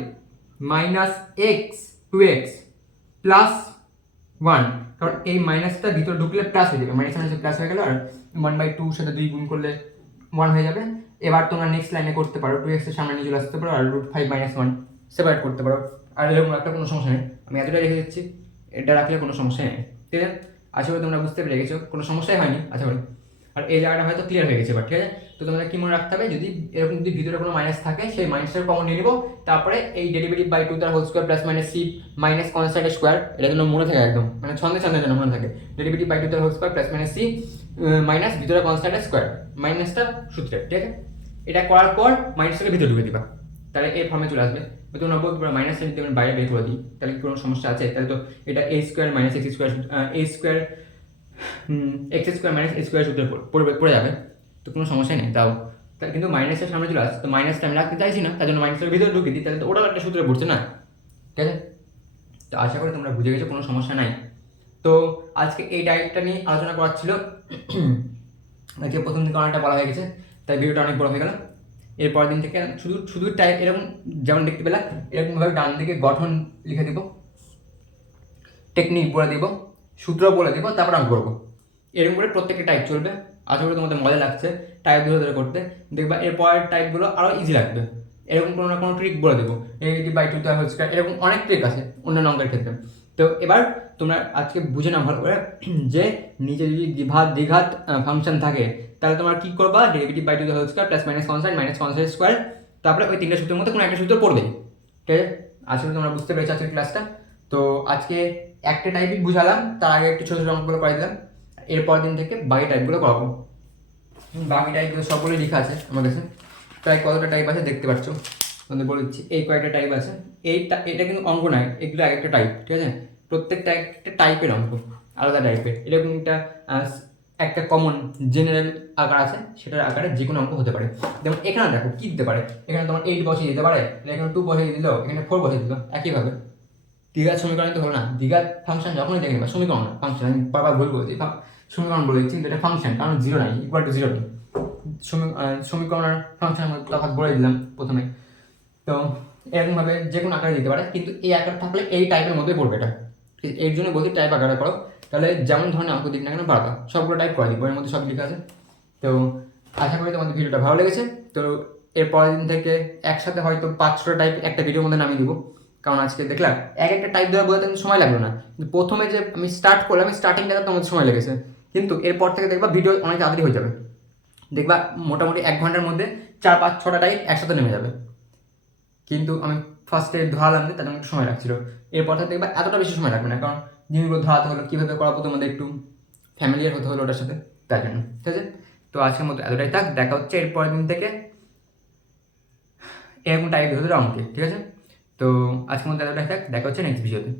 মাইনাস এক্স 2x প্লাস 1, কারণ এই মাইনাসটা ভিতরে ঢুকলে প্লাস হয়ে যাবে, মাইনাস মাইনাসে প্লাস হয়ে গেল, আর 1/2 সাথে 2 গুণ করলে 1 হয়ে যাবে। এবার তোমরা নেক্সট লাইনে করতে পারো, 2x এর সামনে নিয়ে চলে আসতে পারো আর √5 মাইনাস 1 সেপারেট করতে পারো। আর এরকম রাখলে কোনো সমস্যা নেই, আমি এতটা রেখে দিচ্ছি, এটা রাখলে কোনো সমস্যা নেই, ঠিক আছে? আশা করি তোমরা বুঝতে পেরে গেছো, কোনো সমস্যাই হয়নি আশা করি। আর এই জায়গাটা হয়তো ক্লিয়ার হয়ে গেছে এবার, ঠিক আছে? তো তোমাদের কি মনে রাখতে হবে, যদি এরকম যদি ভিতরে কোনো মাইনাস থাকে সেই মাইনাসটাকে কমন নিয়ে নিবো, তারপরে এই ডেরিভেটিভ বাই 2 তার whole square plus minus c minus constant square, এটা যেন মনে থাকে একদম, মানে ছন্দে ছন্দে যেন মনে থাকে। ডেরিভেটিভ বাই 2 তার whole square plus minus c minus ভিতরে কনস্ট্যান্ট স্কোয়ার মাইনাসটা সূত্রে, ঠিক আছে? এটা করার পর মাইনাসটাকে ভিতরে ঢুকে দিবা, তাহলে এই ফর্মে চলে আসবে। তোমরা বলতে পারো মাইনাসটা যদি আমি বাইরে বের করে দিই তাহলে কি কোনো সমস্যা আছে? তাহলে তো এটা a square minus x square a square x square minus a square সূত্রে পড়ে যাবে, তো কোনো সমস্যা নেই। তাও কিন্তু মাইনাসের সামনে চলে আসছে, তো মাইনাসটা আমি রাখতে চাইছি না, তার জন্য মাইনাসের ভিতরে ঢুকে দিই, তাহলে তো ওটাও একটা সূত্রে পড়ছে না, ঠিক আছে? তো আশা করি তোমরা বুঝে গেছো, কোনো সমস্যা নাই। তো আজকে এই ডায়েটটা নিয়ে আলোচনা করার ছিল, আজকে প্রথম দিকে অনেকটা বলা হয়ে গেছে, তাই ভিডিওটা অনেক বড় হয়ে গেল। এরপরের দিন থেকে শুধু টাইপ এরকম যেমন দেখতে পেলা এরকমভাবে ডান দিকে গঠন লিখে দিব, টেকনিক বলে দিব, সূত্র বলে দিব, তারপর আমি করবো। এরকম করে প্রত্যেকটা টাইপ চলবে। আশা করি তোমাদের মজা লাগছে টাইপগুলো ধরে করতে, দেখবা এরপরের টাইপগুলো আরও ইজি লাগবে। এরকম কোনো না কোনো ট্রিক বলে দেবো, a/2 তার হোল স্কয়ার, এরকম অনেক ট্রিক আছে অন্যান্য অঙ্কের ক্ষেত্রে। তো এবার তোমরা আজকে বুঝে নাও ভালো করে যে নিচে যদি দ্বিঘাত ফাংশন থাকে তাহলে তোমরা কি করবা? ডেরিভেটিভ বাই 2 তার whole square plus minus constant square, তারপরে ওই 3টা সূত্রের মধ্যে কোনো একটা সূত্র পড়বে, ঠিক আছে? আসলে তোমরা বুঝতে পেরেছো আজকের ক্লাসটা। তো আজকে একটা টাইপই বুঝালাম, তার আগে একটু ছোটো ছোটো অঙ্কগুলো করে দিলাম, এরপর দিন থেকে বাকি টাইপগুলো করাবো। বাকি টাইপগুলো সবগুলোই লেখা আছে আমার কাছে, প্রায় কতটা টাইপ আছে দেখতে পাচ্ছ। তোমাদের বলে দিচ্ছি, এই কয়েকটা টাইপ আছে। এটা কিন্তু অঙ্ক নয়, এগুলো এক একটা টাইপ, ঠিক আছে? প্রত্যেকটা একটা টাইপের অঙ্ক, আলাদা টাইপের। এরকম একটা কমন জেনারেল আকার আছে, সেটার আকারে যে কোনো অঙ্ক হতে পারে। যেমন এখানে দেখো কী দিতে পারে, এখানে তোমার 8 বসিয়ে দিতে পারে, এখানে 2 বসিয়ে দিল, এখানে 4 বসিয়ে দিল। একইভাবে দ্বিঘাত সমীকরণ তো হলো না, দ্বিঘাত ফাংশন যখনই দেখে নেবা, সমীকরণ না ফাংশন, আমি বারবার ভুল বলছি, সমীকরণ বলে দিচ্ছি, কিন্তু এটা ফাংশন, কারণ জিরো নাই, ইকুয়াল টু জিরো নেই। সমীকরণ আর ফাংশনের মধ্যে তফাৎ বলে দিলাম প্রথমে। তো এরকমভাবে যে কোনো আকারে দিতে পারে, কিন্তু এই আকার থাকলে এই টাইপের মধ্যেই পড়বে এটা। এর জন্য বলছি টাইপ আকারে করো, তাহলে যেমন ধরনের অঙ্ক দিক না কেন পারবা, সবগুলো টাইপ করে দিই, বইয়ের মধ্যে সব লেখা আছে। তো আশা করি তোমাদের ভিডিওটা ভালো লেগেছে। তো এর পরের দিন থেকে একসাথে হয়তো 5-6টা টাইপ একটা ভিডিওর মধ্যে নামিয়ে দিব, কারণ আজকে দেখলাম এক একটা টাইপ দেওয়া বলতে কিন্তু সময় লাগলো না, কিন্তু প্রথমে যে আমি স্টার্ট করলাম, স্টার্টিংটা তোমাদের সময় লেগেছে, কিন্তু এরপর থেকে দেখবা ভিডিও অনেক তাড়াতাড়ি হয়ে যাবে। দেখবা মোটামুটি 1 ঘন্টার মধ্যে 4-5-6টা টাইপ একসাথে নেমে যাবে। কিন্তু আমি ফার্স্টে ধরালাম যে তাদের একটু সময় লাগছিল, এরপর থেকে দেখবা এতটা বেশি সময় লাগবে না, কারণ জিনিসগুলো ধরাতে হলো, কীভাবে করাবো তোমাদের একটু ফ্যামিলিয়ার হতে হলো ওটার সাথে, তাই জন্য। ঠিক আছে, তো আজকের মতো এতটাই থাক, দেখা হচ্ছে এর পরের দিন থেকে এরকম টাইপ হতে অঙ্কে। ঠিক আছে, তো আজকের মতো এতটাই থাক, দেখা হচ্ছে নেক্সট ভিডিওতে।